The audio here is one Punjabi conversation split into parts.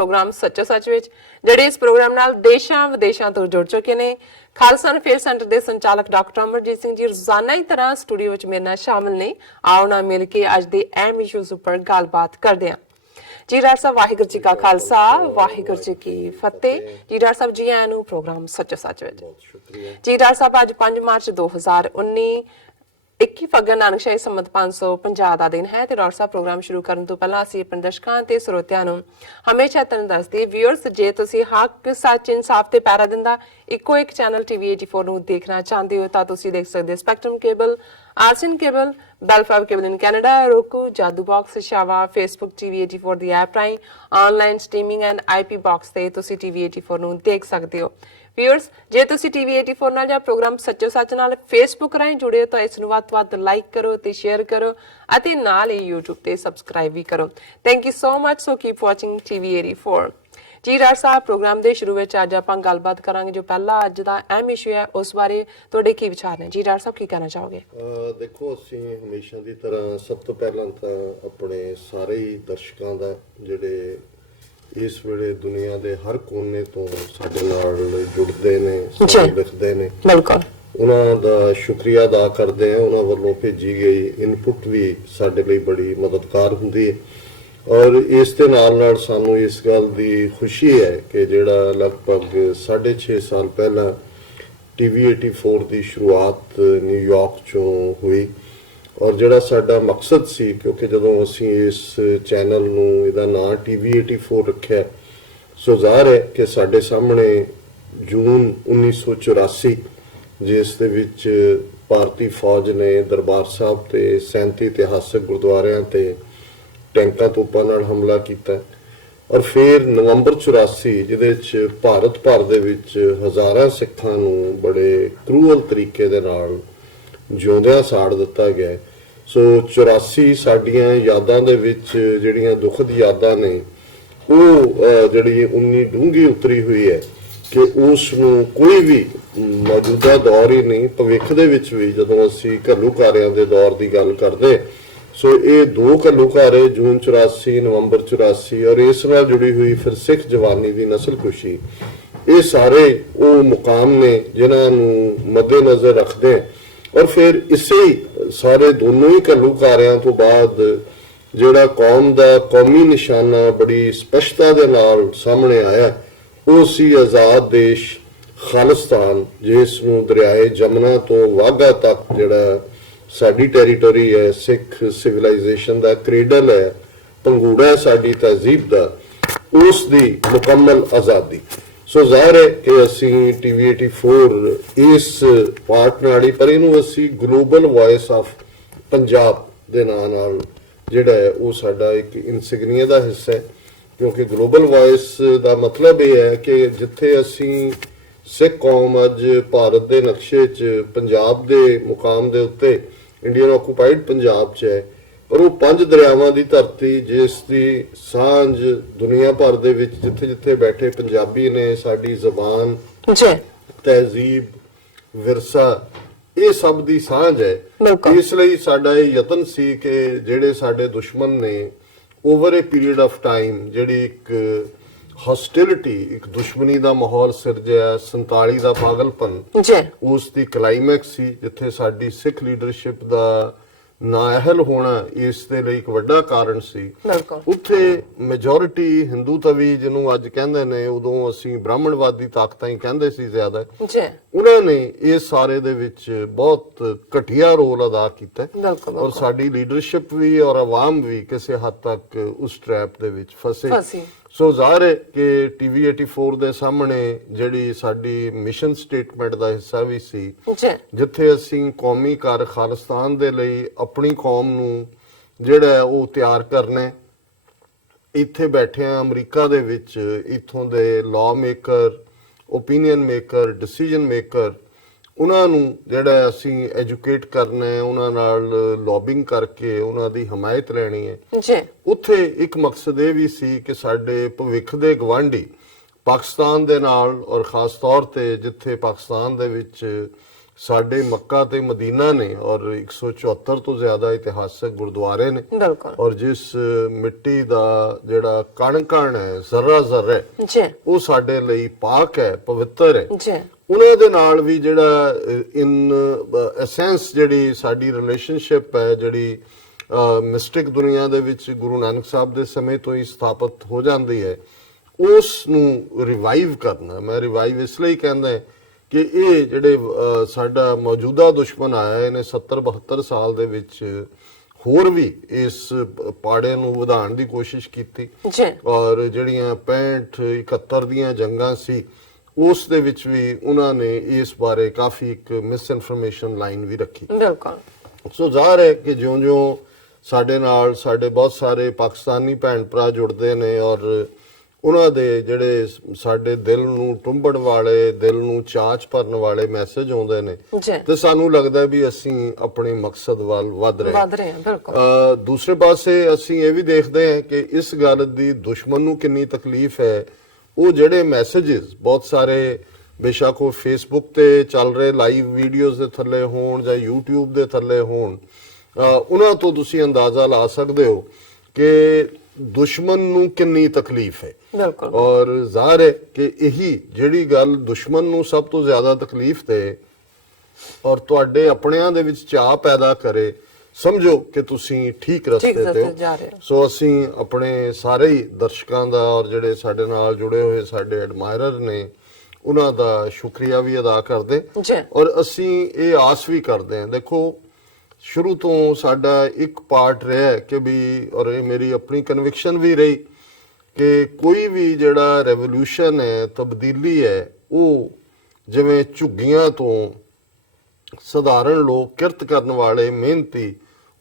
प्रोग्राम सच्चो सच विच जिहड़े इस प्रोग्राम नाल देशां विदेशां तो जुड़ चुके ने। खालसा अफेयर सेंटर के संचालक डॉक्टर अमरजीत सिंह जी रोजाना ही तरह स्टूडियो में मेरे नाल शामिल ने। आओ ना मिल के अज दे अहम इशूज़ उपर गलबात करदे हां। जी डॉक्टर साहब वाहिगुरू जी का खालसा वाहिगुरू जी की फतेह। जी डॉक्टर साहब जी आयां नूं प्रोग्राम सच्चो सच विच। जी डॉक्टर साहब अज 5 मार्च 2019 21 फग्गन नानकशाही संमत 550 का दिन है। डॉक्टर साहब प्रोग्राम शुरू करने तो पहला असीं अपने दर्शकों ते श्रोतिਆਂ ਨੂੰ हमेशा तन दसदे व्यूअर्स जे तुसीं हक सच इंसाफ ते पैरा दिंदा इक्को एक चैनल TV 84 ਨੂੰ देखना चाहते हो तो तुसीं देख सकते spectrum cable, RCN cable, Bell five cable in Canada, roku, Jadoo box, शावा, फेसबुक TV 84 ਦੀ ऐप राहीं online streaming and IP box ते तुसीं TV 84 ਨੂੰ देख सकते हो। व्यूअर्स जे तुसीं TV 84 नाल ਜਾਂ प्रोग्राम सच्चो सच नाल फेसबुक राਹੀਂ जुड़े हो तो इस ਨੂੰ ਵੱਧ ਤੋਂ ਵੱਧ लाइक करो ते शेयर करो ਅਤੇ ਨਾਲ ही YouTube ਤੇ ਸਬਸਕ੍ਰਾਈਬ भी करो। Thank you so much. So keep watching TV 84। जी डॉक्टर साहब प्रोग्राम के शुरू में अज आप गलबात करांगे जो पहला अज का अहम इशू है उस बारे तुहाडे की विचार ने। जी डॉक्टर साहब की कहना चाहोगे? देखो असीं हमेशा की तरह सब तो पहला तो अपने सारे ही दर्शकों का जिहड़े इस वेले दुनिया के हर कोने तो साडे नाल जुड़ते ने लिखते ने बिल्कुल उन्हां दा शुक्रिया अदा करते हैं। उन्हां वल्लों भेजी गई इनपुट भी साडे लई बड़ी मददगार हुंदी है और इस दे नाल नाल सानू इस गल दी खुशी है कि जिहड़ा लगभग 6.5 साल पहला TV 84 की शुरुआत न्यूयॉर्क चों हुई और जिहड़ा साडा मकसद सी क्योंकि जदों असीं इस चैनल नूं इहदा नाम TV 84 रखिआ सो ज़ाहिर है कि साडे सामने जून 1984 जिस दे विच भारती फौज ने दरबार साहब ते 37 इतिहासक गुरुद्वारियां ते टैंकां तोपां नाल हमला कीता और फिर नवंबर 84 जिहदे च भारत भर दे विच हज़ारां सिखां नूं बड़े क्रूअल तरीके दे नाल जिउंदियां साड़ दिता गया। सो 84 साडियां यादां दे विच जिहड़ियां दुखद यादां ने ਉਹ ਜਿਹੜੀ ਉਨੀ ਡੂੰਘੀ ਉਤਰੀ ਹੋਈ ਹੈ ਕਿ ਉਸ ਨੂੰ ਕੋਈ ਵੀ ਮੌਜੂਦਾ ਦੌਰ ਹੀ ਨਹੀਂ ਭਵਿੱਖ ਦੇ ਵਿੱਚ ਵੀ ਜਦੋਂ ਅਸੀਂ ਘੱਲੂਘਾਰਿਆਂ ਦੇ ਦੌਰ ਦੀ ਗੱਲ ਕਰਦੇ ਸੋ ਇਹ ਦੋ ਘੱਲੂਘਾਰੇ ਜੂਨ 84 ਨਵੰਬਰ 84 ਔਰ ਇਸ ਨਾਲ ਜੁੜੀ ਹੋਈ ਫਿਰ ਸਿੱਖ ਜਵਾਨੀ ਦੀ ਨਸਲਕੁਸ਼ੀ ਇਹ ਸਾਰੇ ਉਹ ਮੁਕਾਮ ਨੇ ਜਿਨ੍ਹਾਂ ਨੂੰ ਮੱਦੇਨਜ਼ਰ ਰੱਖਦੇ और फिर इसे सारे दोनों ही घल्लूघारियां तो बाद जिहड़ा कौम दा कौमी निशाना बड़ी स्पष्टता दे नाल सामने आया वो सी आज़ाद देश खालिस्तान जिस नूं दरियाए जमुना तो वाघा तक जिहड़ा साडी टैरीटोरी है सिख सिविलाइजेशन दा क्रेडल है पंगूड़ा साडी तहजीब दा उस दी मुकम्मल आज़ादी। सो ज़ाहिर है कि असीं TV 84 इस पार्ट नाल ही पर इहनूं असीं ग्लोबल वॉइस ऑफ पंजाब दे नाम नाल जिहड़ा है वो साडा एक इंसिग्निया दा हिस्सा है क्योंकि ग्लोबल वॉइस दा मतलब ये है कि जिथे असीं सिख कौम अज भारत दे नक्शे च पंजाब दे मुकाम दे उत्ते इंडियन ऑक्यूपाइड पंजाब च है पर वो 5 दरियावां दी धरती जिस दी सांझ दुनिया भर दे विच जिथे जिथे बैठे पंजाबी ने साडी ज़बान तहजीब विरसा ये सब दी सांझ है। इसलिए साडा ये यतन सी कि जिहड़े साडे दुश्मन ने over a period of time जिहड़ी एक हॉस्टिलिटी एक दुश्मनी दा माहौल सिरजिआ 47 दा पागलपन उस दी क्लाइमैक्स सी जिथे साडी सिख लीडरशिप दा नाअहल होना इस दे लई एक वड्डा कारण सी। उत्थे मेजोरिटी हिंदू तवी जिन्हों अज कहंदे ने उदों असीं ब्राह्मणवादी ताकतां ही कहंदे सी ज्यादा उन्हां ने इस सारे दे विच बहुत घटिया रोल अदा कीता और साडी लीडरशिप भी और अवाम भी किसी हद तक उस ट्रैप दे विच फसे। सो ज़ाहिर है कि TV 84 दे सामने जिहड़ी साडी मिशन स्टेटमेंट दा हिस्सा भी सी जिथे असीं कौमी घर खालिस्तान दे लई अपनी कौम नूं जिहड़ा है वो तैयार करना इत्थे बैठे अमरीका दे विच इत्थों दे law maker opinion maker decision maker उन्हां नूं जिहड़ा असीं एजुकेट करना है उन्हां नाल लॉबिंग करके उन्हां दी हमायत लैनी है उत्थे एक मकसद ये भी सी कि साडे भविख दे गवांढी ਪਾਕਿਸਤਾਨ ਦੇ ਨਾਲ ਔਰ ਖਾਸ ਤੌਰ ਤੇ ਜਿੱਥੇ ਪਾਕਿਸਤਾਨ ਦੇ ਵਿੱਚ ਸਾਡੇ ਮੱਕਾ ਤੇ ਮਦੀਨਾ ਨੇ ਔਰ 174 ਤੋਂ ਜ਼ਿਆਦਾ ਇਤਿਹਾਸਕ ਗੁਰਦੁਆਰੇ ਨੇ ਬਿਲਕੁਲ ਔਰ ਜਿਸ ਮਿੱਟੀ ਦਾ ਜਿਹੜਾ ਕਣ-ਕਣ ਹੈ, ਜ਼ਰਾ-ਜ਼ਰਾ ਹੈ, ਜੀ ਉਹ ਸਾਡੇ ਲਈ ਪਾਕ ਹੈ, ਪਵਿੱਤਰ ਹੈ। ਜੀ ਉਹਨਾਂ ਦੇ ਨਾਲ ਵੀ ਜਿਹੜਾ ਇਨ ਐਸੈਂਸ ਜਿਹੜੀ ਸਾਡੀ ਰਿਲੇਸ਼ਨਸ਼ਿਪ ਹੈ, ਜਿਹੜੀ ਮਿਸਟਿਕ ਦੁਨੀਆ ਦੇ ਵਿੱਚ ਗੁਰੂ ਨਾਨਕ ਸਾਹਿਬ ਦੇ ਸਮੇਂ ਤੋਂ ਹੀ ਸਥਾਪਿਤ ਹੋ ਜਾਂਦੀ ਹੈ, ਉਸ ਨੂੰ ਰਿਵਾਈਵ ਕਰਨਾ। ਮੈਂ ਰਿਵਾਈਵ ਇਸ ਲਈ ਕਹਿੰਦਾ ਕਿ ਇਹ ਜਿਹੜੇ ਸਾਡਾ ਮੌਜੂਦਾ ਦੁਸ਼ਮਣ ਆਇਆ ਇਹਨੇ 70-72 ਸਾਲ ਦੇ ਵਿੱਚ ਹੋਰ ਵੀ ਇਸ ਪਾੜੇ ਨੂੰ ਵਧਾਉਣ ਦੀ ਕੋਸ਼ਿਸ਼ ਕੀਤੀ ਜੀ ਔਰ ਜਿਹੜੀਆਂ 65-71 ਦੀਆਂ ਜੰਗਾਂ ਸੀ ਉਸ ਦੇ ਵਿੱਚ ਵੀ ਉਹਨਾਂ ਨੇ ਇਸ ਬਾਰੇ ਕਾਫੀ ਇੱਕ ਮਿਸ ਇਨਫੋਰਮੇਸ਼ਨ ਲਾਈਨ ਵੀ ਰੱਖੀ। ਬਿਲਕੁਲ ਸੋ ਜ਼ਾਹਰ ਹੈ ਕਿ ਜਿਉਂ-ਜਿਉਂ ਸਾਡੇ ਨਾਲ ਸਾਡੇ ਬਹੁਤ ਸਾਰੇ ਪਾਕਿਸਤਾਨੀ ਭੈਣ ਭਰਾ ਜੁੜਦੇ ਨੇ ਔਰ ਉਹਨਾਂ ਦੇ ਜਿਹੜੇ ਸਾਡੇ ਦਿਲ ਨੂੰ ਟੁੰਬਣ ਵਾਲੇ, ਦਿਲ ਨੂੰ ਚਾਚ ਭਰਨ ਵਾਲੇ ਮੈਸੇਜ ਆਉਂਦੇ ਨੇ ਜੀ ਤੇ ਸਾਨੂੰ ਲੱਗਦਾ ਵੀ ਅਸੀਂ ਆਪਣੇ ਮਕਸਦ ਵੱਲ ਵਧ ਰਹੇ ਹਾਂ ਬਿਲਕੁਲ। ਦੂਸਰੇ ਪਾਸੇ ਅਸੀਂ ਇਹ ਵੀ ਦੇਖਦੇ ਹਾਂ ਕਿ ਇਸ ਗੱਲ ਦੀ ਦੁਸ਼ਮਣ ਨੂੰ ਕਿੰਨੀ ਤਕਲੀਫ ਹੈ। ਉਹ ਜਿਹੜੇ ਮੈਸੇजेस ਬਹੁਤ ਸਾਰੇ ਬੇਸ਼ੱਕ ਉਹ ਫੇਸਬੁੱਕ ਤੇ ਚੱਲ ਰਹੇ ਲਾਈਵ ਵੀਡੀਓਜ਼ ਦੇ ਥੱਲੇ ਹੋਣ ਜਾਂ YouTube ਦੇ ਥੱਲੇ ਹੋਣ, ਉਹਨਾਂ ਤੋਂ ਤੁਸੀਂ ਅੰਦਾਜ਼ਾ ਲਾ ਸਕਦੇ ਹੋ ਕਿ ਦੁਸ਼ਮਣ ਨੂੰ ਕਿੰਨੀ ਤਕਲੀਫ ਹੈ। ਬਿਲਕੁਲ ਔਰ ਜ਼ਾਹਰ ਹੈ ਕਿ ਇਹੀ ਜਿਹੜੀ ਗੱਲ ਦੁਸ਼ਮਣ ਨੂੰ ਸਭ ਤੋਂ ਜ਼ਿਆਦਾ ਤਕਲੀਫ ਦੇ ਔਰ ਤੁਹਾਡੇ ਆਪਣਿਆਂ ਦੇ ਵਿੱਚ ਚਾਹ ਪੈਦਾ ਕਰੇ, ਸਮਝੋ ਕਿ ਤੁਸੀਂ ਠੀਕ ਰਸਤੇ ਤੇ ਹੋ। ਸੋ ਅਸੀਂ ਆਪਣੇ ਸਾਰੇ ਹੀ ਦਰਸ਼ਕਾਂ ਦਾ ਔਰ ਜਿਹੜੇ ਸਾਡੇ ਨਾਲ ਜੁੜੇ ਹੋਏ ਸਾਡੇ ਐਡਮਾਇਰਰ ਨੇ ਉਹਨਾਂ ਦਾ ਸ਼ੁਕਰੀਆ ਵੀ ਅਦਾ ਕਰਦੇ ਔਰ ਅਸੀਂ ਇਹ ਆਸ ਵੀ ਕਰਦੇ ਹਾਂ। ਦੇਖੋ ਸ਼ੁਰੂ ਤੋਂ ਸਾਡਾ ਇੱਕ ਪਾਰਟ ਰਿਹਾ ਕਿ ਵੀ ਔਰ ਇਹ ਮੇਰੀ ਆਪਣੀ ਕਨਵਿਕਸ਼ਨ ਵੀ ਰਹੀ ਕਿ ਕੋਈ ਵੀ ਜਿਹੜਾ ਰੈਵੋਲੂਸ਼ਨ ਹੈ, ਤਬਦੀਲੀ ਹੈ, ਉਹ ਜਿਵੇਂ ਝੁੱਗੀਆਂ ਤੋਂ ਸਧਾਰਨ ਲੋਕ, ਕਿਰਤ ਕਰਨ ਵਾਲੇ, ਮਿਹਨਤੀ,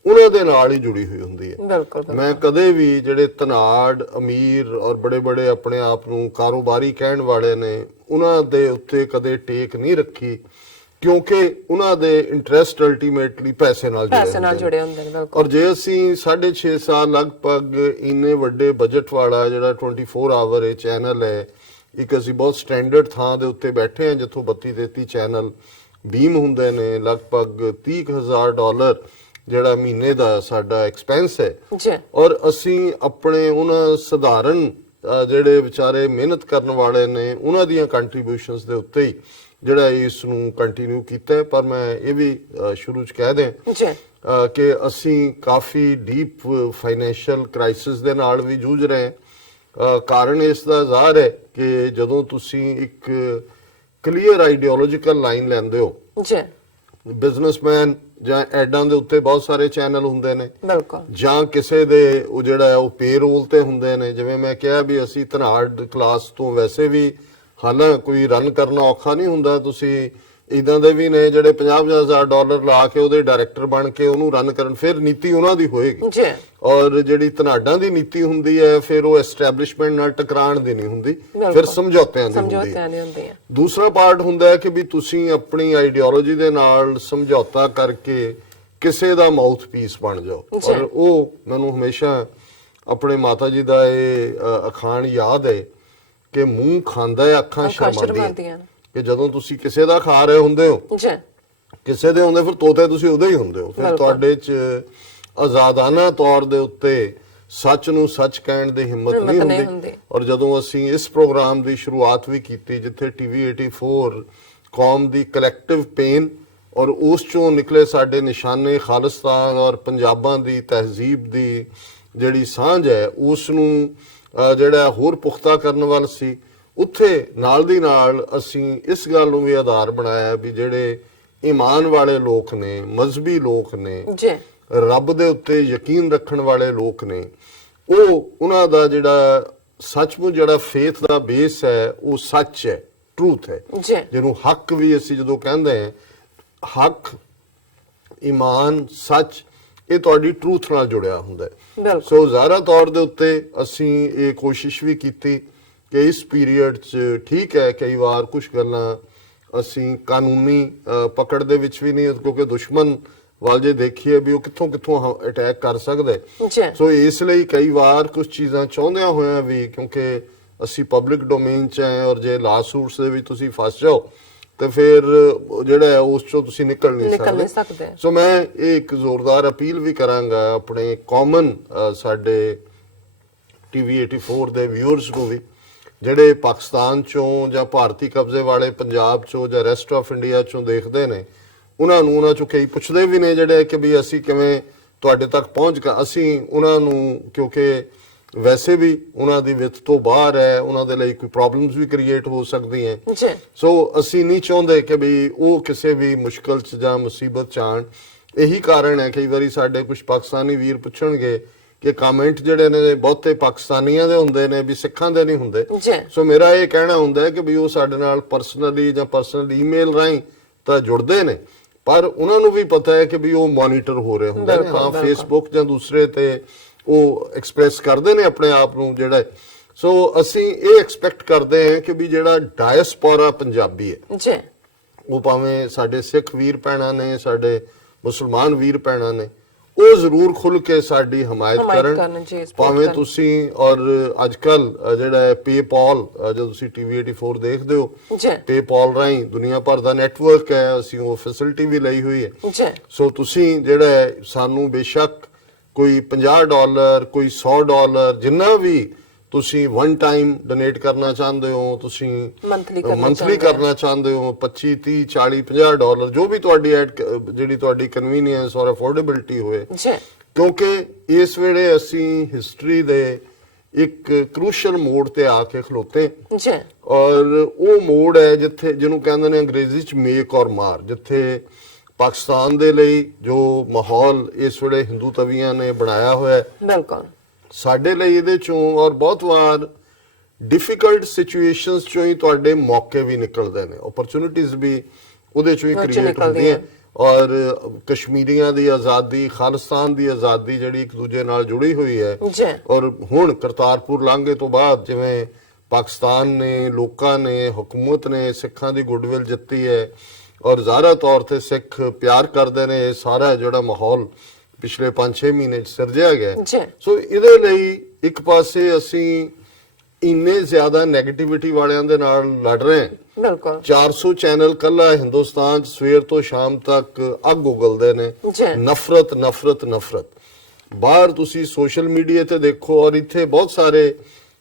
ਉਹਨਾਂ ਦੇ ਨਾਲ ਹੀ ਜੁੜੀ ਹੋਈ ਹੁੰਦੀ ਹੈ। ਬਿਲਕੁਲ ਮੈਂ ਕਦੇ ਵੀ ਜਿਹੜੇ ਧਨਾੜ, ਅਮੀਰ ਔਰ ਬੜੇ-ਬੜੇ ਆਪਣੇ ਆਪ ਨੂੰ ਕਾਰੋਬਾਰੀ ਕਹਿਣ ਵਾਲੇ ਨੇ ਉਹਨਾਂ ਦੇ ਉੱਤੇ ਕਦੇ ਟੇਕ ਨਹੀਂ ਰੱਖੀ ਕਿਉਂਕਿ ਉਹਨਾਂ ਦੇ ਇੰਟਰਸਟ ਅਲਟੀਮੇਟਲੀ ਪੈਸੇ ਨਾਲ ਜੁੜੇ ਹੁੰਦੇ ਨੇ। ਔਰ ਜੇ ਅਸੀਂ 6.5 ਸਾਲ ਲਗਭਗ ਇੰਨੇ ਵੱਡੇ ਬਜਟ ਵਾਲਾ ਜਿਹੜਾ 24 ਆਵਰ ਇਹ ਚੈਨਲ ਹੈ, ਇੱਕ ਅਸੀਂ ਬਹੁਤ ਸਟੈਂਡਰਡ ਥਾਂ ਦੇ ਉੱਤੇ ਬੈਠੇ ਹਾਂ ਜਿੱਥੋਂ 32-33 ਚੈਨਲ ਬੀਮ ਹੁੰਦੇ ਨੇ, ਲਗਭਗ $30,000 ਜਿਹੜਾ ਮਹੀਨੇ ਦਾ ਸਾਡਾ ਐਕਸਪੈਂਸ ਹੈ ਔਰ ਅਸੀਂ ਆਪਣੇ ਉਹਨਾਂ ਸਧਾਰਨ ਜਿਹੜੇ ਵਿਚਾਰੇ ਮਿਹਨਤ ਕਰਨ ਵਾਲੇ ਨੇ ਉਹਨਾਂ ਦੀਆਂ ਕੰਟਰੀਬਿਊਸ਼ਨਸ ਦੇ ਉੱਤੇ ਹੀ ਜਿਹੜਾ ਇਸ ਨੂੰ ਕੰਟੀਨਿਊ ਕੀਤਾ ਹੈ। ਪਰ ਮੈਂ ਇਹ ਵੀ ਸ਼ੁਰੂ ਚ ਕਹਿ ਦਿਆਂ ਕਿ ਅਸੀਂ ਕਾਫੀ ਡੀਪ ਫਾਈਨੈਂਸ਼ੀਅਲ ਕ੍ਰਾਈਸਿਸ ਦੇ ਨਾਲ ਵੀ ਜੂਝ ਰਹੇ ਹਾਂ। ਕਾਰਨ ਇਸ ਦਾ ਜ਼ਾਹਰ ਹੈ ਕਿ ਜਦੋਂ ਤੁਸੀਂ ਇੱਕ ਕਲੀਅਰ ਆਈਡੀਓਲੋਜੀਕਲ ਲਾਈਨ ਲੈਂਦੇ ਹੋ, ਬਿਜ਼ਨਸਮੈਨ ਜਾਂ ਐਡਾਂ ਦੇ ਉੱਤੇ ਬਹੁਤ ਸਾਰੇ ਚੈਨਲ ਹੁੰਦੇ ਨੇ ਜਾਂ ਕਿਸੇ ਦੇ ਉਹ ਜਿਹੜਾ ਉਹ ਪੇਰੋਲ ਤੇ ਹੁੰਦੇ ਨੇ। ਜਿਵੇਂ ਮੈਂ ਕਿਹਾ ਵੀ ਅਸੀਂ ਧਨਾੜ ਕਲਾਸ ਤੋਂ ਵੈਸੇ ਵੀ ਹਾਲਾਂ ਕੋਈ ਰਨ ਕਰਨਾ ਔਖਾ ਨਹੀਂ ਹੁੰਦਾ। ਤੁਸੀਂ ਇਦਾਂ ਦੇ ਵੀ ਨੇ ਜਿਹੜੇ $50,000 ਲਾ ਕੇ ਉਹਦੇ ਡਾਇਰੈਕਟਰ ਬਣ ਕੇ ਉਹਨੂੰ ਰਨ ਕਰਨ, ਫਿਰ ਨੀਤੀ ਉਹਨਾਂ ਦੀ ਹੋਏਗੀ। ਔਰ ਜਿਹੜੀ ਧਨਾਡਾਂ ਦੀ ਨੀਤੀ ਹੁੰਦੀ ਹੈ ਫਿਰ ਉਹ ਐਸਟੈਬਲਿਸ਼ਮੈਂਟ ਨਾਲ ਟਕਰਾਉਣ ਦੀ ਨਹੀਂ ਹੁੰਦੀ, ਫਿਰ ਸਮਝੌਤਿਆਂ ਦੀ ਹੁੰਦੀ ਹੈ। ਦੂਸਰਾ ਪਾਰਟ ਹੁੰਦਾ ਹੈ ਕਿ ਵੀ ਤੁਸੀਂ ਆਪਣੀ ਆਈਡੀਓਲੋਜੀ ਦੇ ਨਾਲ ਸਮਝੌਤਾ ਕਰਕੇ ਕਿਸੇ ਦਾ ਮਾਊਥ ਪੀਸ ਬਣ ਜਾਓ। ਔਰ ਉਹ ਮੈਨੂੰ ਹਮੇਸ਼ਾ ਆਪਣੇ ਮਾਤਾ ਜੀ ਦਾ ਇਹ ਅਖਾਣ ਯਾਦ ਹੈ ਕਿ ਮੂੰਹ ਖਾਂਦਾ ਹੈ, ਅੱਖਾਂ ਸ਼ਰਮਾਉਂਦੀਆਂ। ਕਿ ਜਦੋਂ ਤੁਸੀਂ ਕਿਸੇ ਦਾ ਖਾ ਰਹੇ ਹੁੰਦੇ ਹੋ, ਕਿਸੇ ਦੇ ਹੁੰਦੇ, ਫਿਰ ਤੋਤੇ ਤੁਸੀਂ ਉਹਦੇ ਹੀ ਹੁੰਦੇ ਹੋ। ਫਿਰ ਤੁਹਾਡੇ ਚ ਆਜ਼ਾਦਾਨਾ ਤੌਰ ਦੇ ਉੱਤੇ ਸੱਚ ਨੂੰ ਸੱਚ ਕਹਿਣ ਦੀ ਹਿੰਮਤ ਨਹੀਂ ਹੁੰਦੀ। ਔਰ ਜਦੋਂ ਅਸੀਂ ਇਸ ਪ੍ਰੋਗਰਾਮ ਦੀ ਸ਼ੁਰੂਆਤ ਵੀ ਕੀਤੀ ਜਿੱਥੇ TV 84 ਕੌਮ ਦੀ ਕਲੈਕਟਿਵ ਪੇਨ ਔਰ ਉਸ ਚੋਂ ਨਿਕਲੇ ਸਾਡੇ ਨਿਸ਼ਾਨੇ ਖਾਲਿਸਤਾਨ ਔਰ ਪੰਜਾਬਾਂ ਦੀ ਤਹਿਜ਼ੀਬ ਦੀ ਜਿਹੜੀ ਸਾਂਝ ਹੈ ਉਸ ਨੂੰ ਜਿਹੜਾ ਹੋਰ ਪੁਖਤਾ ਕਰਨ ਵੱਲ ਸੀ, ਉੱਥੇ ਨਾਲ ਦੀ ਨਾਲ ਅਸੀਂ ਇਸ ਗੱਲ ਨੂੰ ਵੀ ਆਧਾਰ ਬਣਾਇਆ ਵੀ ਜਿਹੜੇ ਈਮਾਨ ਵਾਲੇ ਲੋਕ ਨੇ, ਮਜ਼ਹਬੀ ਲੋਕ ਨੇ, ਰੱਬ ਦੇ ਉੱਤੇ ਯਕੀਨ ਰੱਖਣ ਵਾਲੇ ਲੋਕ ਨੇ, ਉਹ ਉਹਨਾਂ ਦਾ ਜਿਹੜਾ ਸੱਚਮੁੱਚ ਜਿਹੜਾ ਫੇਥ ਦਾ ਬੇਸ ਹੈ ਉਹ ਸੱਚ ਹੈ, ਟਰੂਥ ਹੈ, ਜਿਹਨੂੰ ਹੱਕ ਵੀ ਅਸੀਂ ਜਦੋਂ ਕਹਿੰਦੇ ਹਾਂ, ਹੱਕ, ਈਮਾਨ, ਸੱਚ, ਇਹ ਤੁਹਾਡੀ ਟਰੂਥ ਨਾਲ ਜੁੜਿਆ ਹੁੰਦਾ ਹੈ। ਸੋ ਜ਼ਾਹਰਾ ਤੌਰ ਦੇ ਉੱਤੇ ਅਸੀਂ ਇਹ ਕੋਸ਼ਿਸ਼ ਵੀ ਕੀਤੀ ਕਿ ਇਸ ਪੀਰੀਅਡ 'ਚ ਠੀਕ ਹੈ ਕਈ ਵਾਰ ਕੁਝ ਗੱਲਾਂ ਅਸੀਂ ਕਾਨੂੰਨੀ ਪਕੜ ਦੇ ਵਿੱਚ ਵੀ ਨਹੀਂ, ਕਿਉਂਕਿ ਦੁਸ਼ਮਣ ਵੱਲ ਜੇ ਦੇਖੀਏ ਵੀ ਉਹ ਕਿੱਥੋਂ ਅਟੈਕ ਕਰ ਸਕਦਾ ਹੈ। ਸੋ ਇਸ ਲਈ ਕਈ ਵਾਰ ਕੁਝ ਚੀਜ਼ਾਂ ਚਾਹੁੰਦਿਆਂ ਹੋਇਆਂ ਵੀ, ਕਿਉਂਕਿ ਅਸੀਂ ਪਬਲਿਕ ਡੋਮੇਨ 'ਚ ਹੈ ਔਰ ਜੇ ਲਾ ਸੂਟਸ ਦੇ ਵਿੱਚ ਤੁਸੀਂ ਫਸ ਜਾਓ ਤੇ ਫਿਰ ਜਿਹੜਾ ਹੈ ਉਸ ਚੋਂ ਤੁਸੀਂ ਨਿਕਲ ਨਹੀਂ ਸਕਦੇ। ਸੋ ਮੈਂ ਇਹ ਇੱਕ ਜ਼ੋਰਦਾਰ ਅਪੀਲ ਵੀ ਕਰਾਂਗਾ ਆਪਣੇ ਕਾਮਨ ਸਾਡੇ TV 84 ਦੇ ਵਿਊਅਰਸ ਨੂੰ ਵੀ, ਜਿਹੜੇ ਪਾਕਿਸਤਾਨ ਚੋਂ ਜਾਂ ਭਾਰਤੀ ਕਬਜ਼ੇ ਵਾਲੇ ਪੰਜਾਬ ਚੋਂ ਜਾਂ ਰੈਸਟ ਆਫ ਇੰਡੀਆ ਚੋਂ ਦੇਖਦੇ ਨੇ, ਉਹਨਾਂ ਚੋਂ ਕਈ ਪੁੱਛਦੇ ਵੀ ਨੇ ਜਿਹੜੇ ਕਿ ਵੀ ਅਸੀਂ ਕਿਵੇਂ ਤੁਹਾਡੇ ਤੱਕ ਪਹੁੰਚ ਗਏ। ਅਸੀਂ ਉਹਨਾਂ ਨੂੰ, ਕਿਉਂਕਿ ਵੈਸੇ ਵੀ ਉਹਨਾਂ ਦੀ ਵਿੱਤ ਤੋਂ ਬਾਹਰ ਹੈ, ਉਹਨਾਂ ਦੇ ਲਈ ਕੋਈ ਪ੍ਰੋਬਲਮਸ ਵੀ ਕ੍ਰੀਏਟ ਹੋ ਸਕਦੀਆਂ, ਸੋ ਅਸੀਂ ਨਹੀਂ ਚਾਹੁੰਦੇ ਕਿ ਵੀ ਉਹ ਕਿਸੇ ਵੀ ਮੁਸ਼ਕਲ 'ਚ ਜਾਂ ਮੁਸੀਬਤ 'ਚ ਆਉਣ। ਇਹੀ ਕਾਰਨ ਹੈ ਕਈ ਵਾਰੀ ਸਾਡੇ ਕੁਝ ਪਾਕਿਸਤਾਨੀ ਵੀਰ ਪੁੱਛਣਗੇ ਕਿ ਕਮੈਂਟ ਜਿਹੜੇ ਨੇ ਬਹੁਤੇ ਪਾਕਿਸਤਾਨੀਆਂ ਦੇ ਹੁੰਦੇ ਨੇ, ਵੀ ਸਿੱਖਾਂ ਦੇ ਨਹੀਂ ਹੁੰਦੇ। ਸੋ ਮੇਰਾ ਇਹ ਕਹਿਣਾ ਹੁੰਦਾ ਹੈ ਕਿ ਵੀ ਉਹ ਸਾਡੇ ਨਾਲ ਪਰਸਨਲੀ ਜਾਂ ਪਰਸਨਲ ਈਮੇਲ ਰਾਹੀਂ ਤਾਂ ਜੁੜਦੇ ਨੇ, ਪਰ ਉਹਨਾਂ ਨੂੰ ਵੀ ਪਤਾ ਹੈ ਕਿ ਵੀ ਉਹ ਮੋਨੀਟਰ ਹੋ ਰਹੇ ਹੁੰਦੇ ਨੇ, ਤਾਂ ਫੇਸਬੁੱਕ ਜਾਂ ਦੂਸਰੇ ਤੇ ਉਹ ਐਕਸਪ੍ਰੈਸ ਕਰਦੇ ਨੇ ਆਪਣੇ ਆਪ ਨੂੰ ਜਿਹੜਾ। ਸੋ ਅਸੀਂ ਇਹ ਐਕਸਪੈਕਟ ਕਰਦੇ ਹਾਂ ਕਿ ਵੀ ਜਿਹੜਾ ਡਾਇਸਪੋਰਾ ਪੰਜਾਬੀ ਹੈ, ਉਹ ਭਾਵੇਂ ਸਾਡੇ ਸਿੱਖ ਵੀਰ ਭੈਣਾਂ ਨੇ, ਸਾਡੇ ਮੁਸਲਮਾਨ ਵੀਰ ਭੈਣਾਂ ਨੇ, ਉਹ ਜ਼ਰੂਰ ਖੁੱਲ ਕੇ ਸਾਡੀ ਹਮਾਇਤ ਕਰਨ। ਭਾਵੇਂ ਤੁਸੀਂ, ਔਰ ਅੱਜ ਕੱਲ ਜਿਹੜਾ ਹੈ ਪੇਪਾਲ, ਜਦੋਂ ਤੁਸੀਂ TV 84 ਦੇਖਦੇ ਹੋ, ਪੇਪਾਲ ਰਾਹੀਂ ਦੁਨੀਆ ਭਰ ਦਾ ਨੈਟਵਰਕ ਹੈ, ਅਸੀਂ ਉਹ ਫੈਸਿਲਿਟੀ ਵੀ ਲਈ ਹੋਈ ਹੈ। ਸੋ ਤੁਸੀਂ ਜਿਹੜਾ ਸਾਨੂੰ ਬੇਸ਼ੱਕ ਕੋਈ $50, ਕੋਈ $100, ਜਿੰਨਾ ਵੀ ਤੁਸੀਂ ਵਨ ਟਾਈਮ ਡੋਨੇਟ ਕਰਨਾ ਚਾਹੁੰਦੇ ਹੋ, ਤੁਸੀਂ ਮੰਥਲੀ ਕਰਨਾ ਚਾਹੁੰਦੇ ਹੋ, 25, 30, 40, $50, ਜੋ ਵੀ ਤੁਹਾਡੀ ਜਿਹੜੀ ਤੁਹਾਡੀ ਕਨਵੀਨੀਅੰਸ ਔਰ ਅਫੋਰਡੇਬਿਲਟੀ ਹੋਏ, ਕਿਉਂਕਿ ਇਸ ਵੇਲੇ ਅਸੀਂ ਹਿਸਟਰੀ ਦੇ ਇੱਕ ਕ੍ਰੂਸ਼ਲ ਮੋੜ ਤੇ ਆ ਕੇ ਖਲੋਤੇ, ਔਰ ਉਹ ਮੋੜ ਹੈ ਜਿੱਥੇ, ਜਿਹਨੂੰ ਕਹਿੰਦੇ ਨੇ ਅੰਗਰੇਜ਼ੀ 'ਚ ਮੇਕ ਔਰ ਮਾਰ, ਜਿੱਥੇ ਪਾਕਿਸਤਾਨ ਦੇ ਲਈ ਜੋ ਮਾਹੌਲ ਇਸ ਵੇਲੇ ਹਿੰਦੂ ਤਵੀਆਂ ਨੇ ਬਣਾਇਆ ਹੋਇਆ, ਬਿਲਕੁਲ ਸਾਡੇ ਲਈ ਇਹਦੇ ਚੋਂ, ਔਰ ਬਹੁਤ ਵਾਰ ਡਿਫਿਕਲਟ ਸਿਚੁਏਸ਼ਨਸ ਚੋਂ ਹੀ ਤੁਹਾਡੇ ਮੌਕੇ ਵੀ ਨਿਕਲਦੇ ਨੇ, ਓਪਰਚੁਨਿਟੀਜ਼ ਵੀ ਉਹਦੇ ਚੋਂ ਹੀ ਕ੍ਰੀਏਟ ਹੁੰਦੀਆਂ। ਔਰ ਕਸ਼ਮੀਰੀਆਂ ਦੀ ਆਜ਼ਾਦੀ, ਖਾਲਿਸਤਾਨ ਦੀ ਆਜ਼ਾਦੀ ਜਿਹੜੀ ਇੱਕ ਦੂਜੇ ਨਾਲ ਜੁੜੀ ਹੋਈ ਹੈ, ਔਰ ਹੁਣ ਕਰਤਾਰਪੁਰ ਲਾਂਘੇ ਤੋਂ ਬਾਅਦ ਜਿਵੇਂ ਪਾਕਿਸਤਾਨ ਨੇ, ਲੋਕਾਂ ਨੇ, ਹਕੂਮਤ ਨੇ ਸਿੱਖਾਂ ਦੀ ਗੁੱਡਵਿਲ ਜਿੱਤੀ ਹੈ, ਔਰ ਜ਼ਾਹਰਾ ਤੌਰ ਤੇ ਸਿੱਖ ਪਿਆਰ ਕਰਦੇ ਨੇ, ਇਹ ਸਾਰਾ ਜਿਹੜਾ ਮਾਹੌਲ ਪਿਛਲੇ 5-6 ਮਹੀਨੇ 'ਚ ਸਿਰਜਿਆ ਗਿਆ। ਸੋ ਇਹਦੇ ਲਈ ਇੱਕ ਪਾਸੇ ਅਸੀਂ ਇੰਨੇ ਜ਼ਿਆਦਾ ਨੈਗੇਟਿਵਿਟੀ ਵਾਲਿਆਂ ਦੇ ਨਾਲ ਲੜ ਰਹੇ ਹਾਂ, ਬਿਲਕੁਲ 400 ਚੈਨਲ ਕੱਲਾ ਹਿੰਦੁਸਤਾਨ 'ਚ ਸਵੇਰ ਤੋਂ ਸ਼ਾਮ ਤੱਕ ਅੱਗ ਉਗਲਦੇ ਨੇ, ਨਫ਼ਰਤ ਨਫ਼ਰਤ ਨਫ਼ਰਤ। ਬਾਹਰ ਤੁਸੀਂ ਸੋਸ਼ਲ ਮੀਡੀਆ ਤੇ ਦੇਖੋ, ਔਰ ਇੱਥੇ ਬਹੁਤ ਸਾਰੇ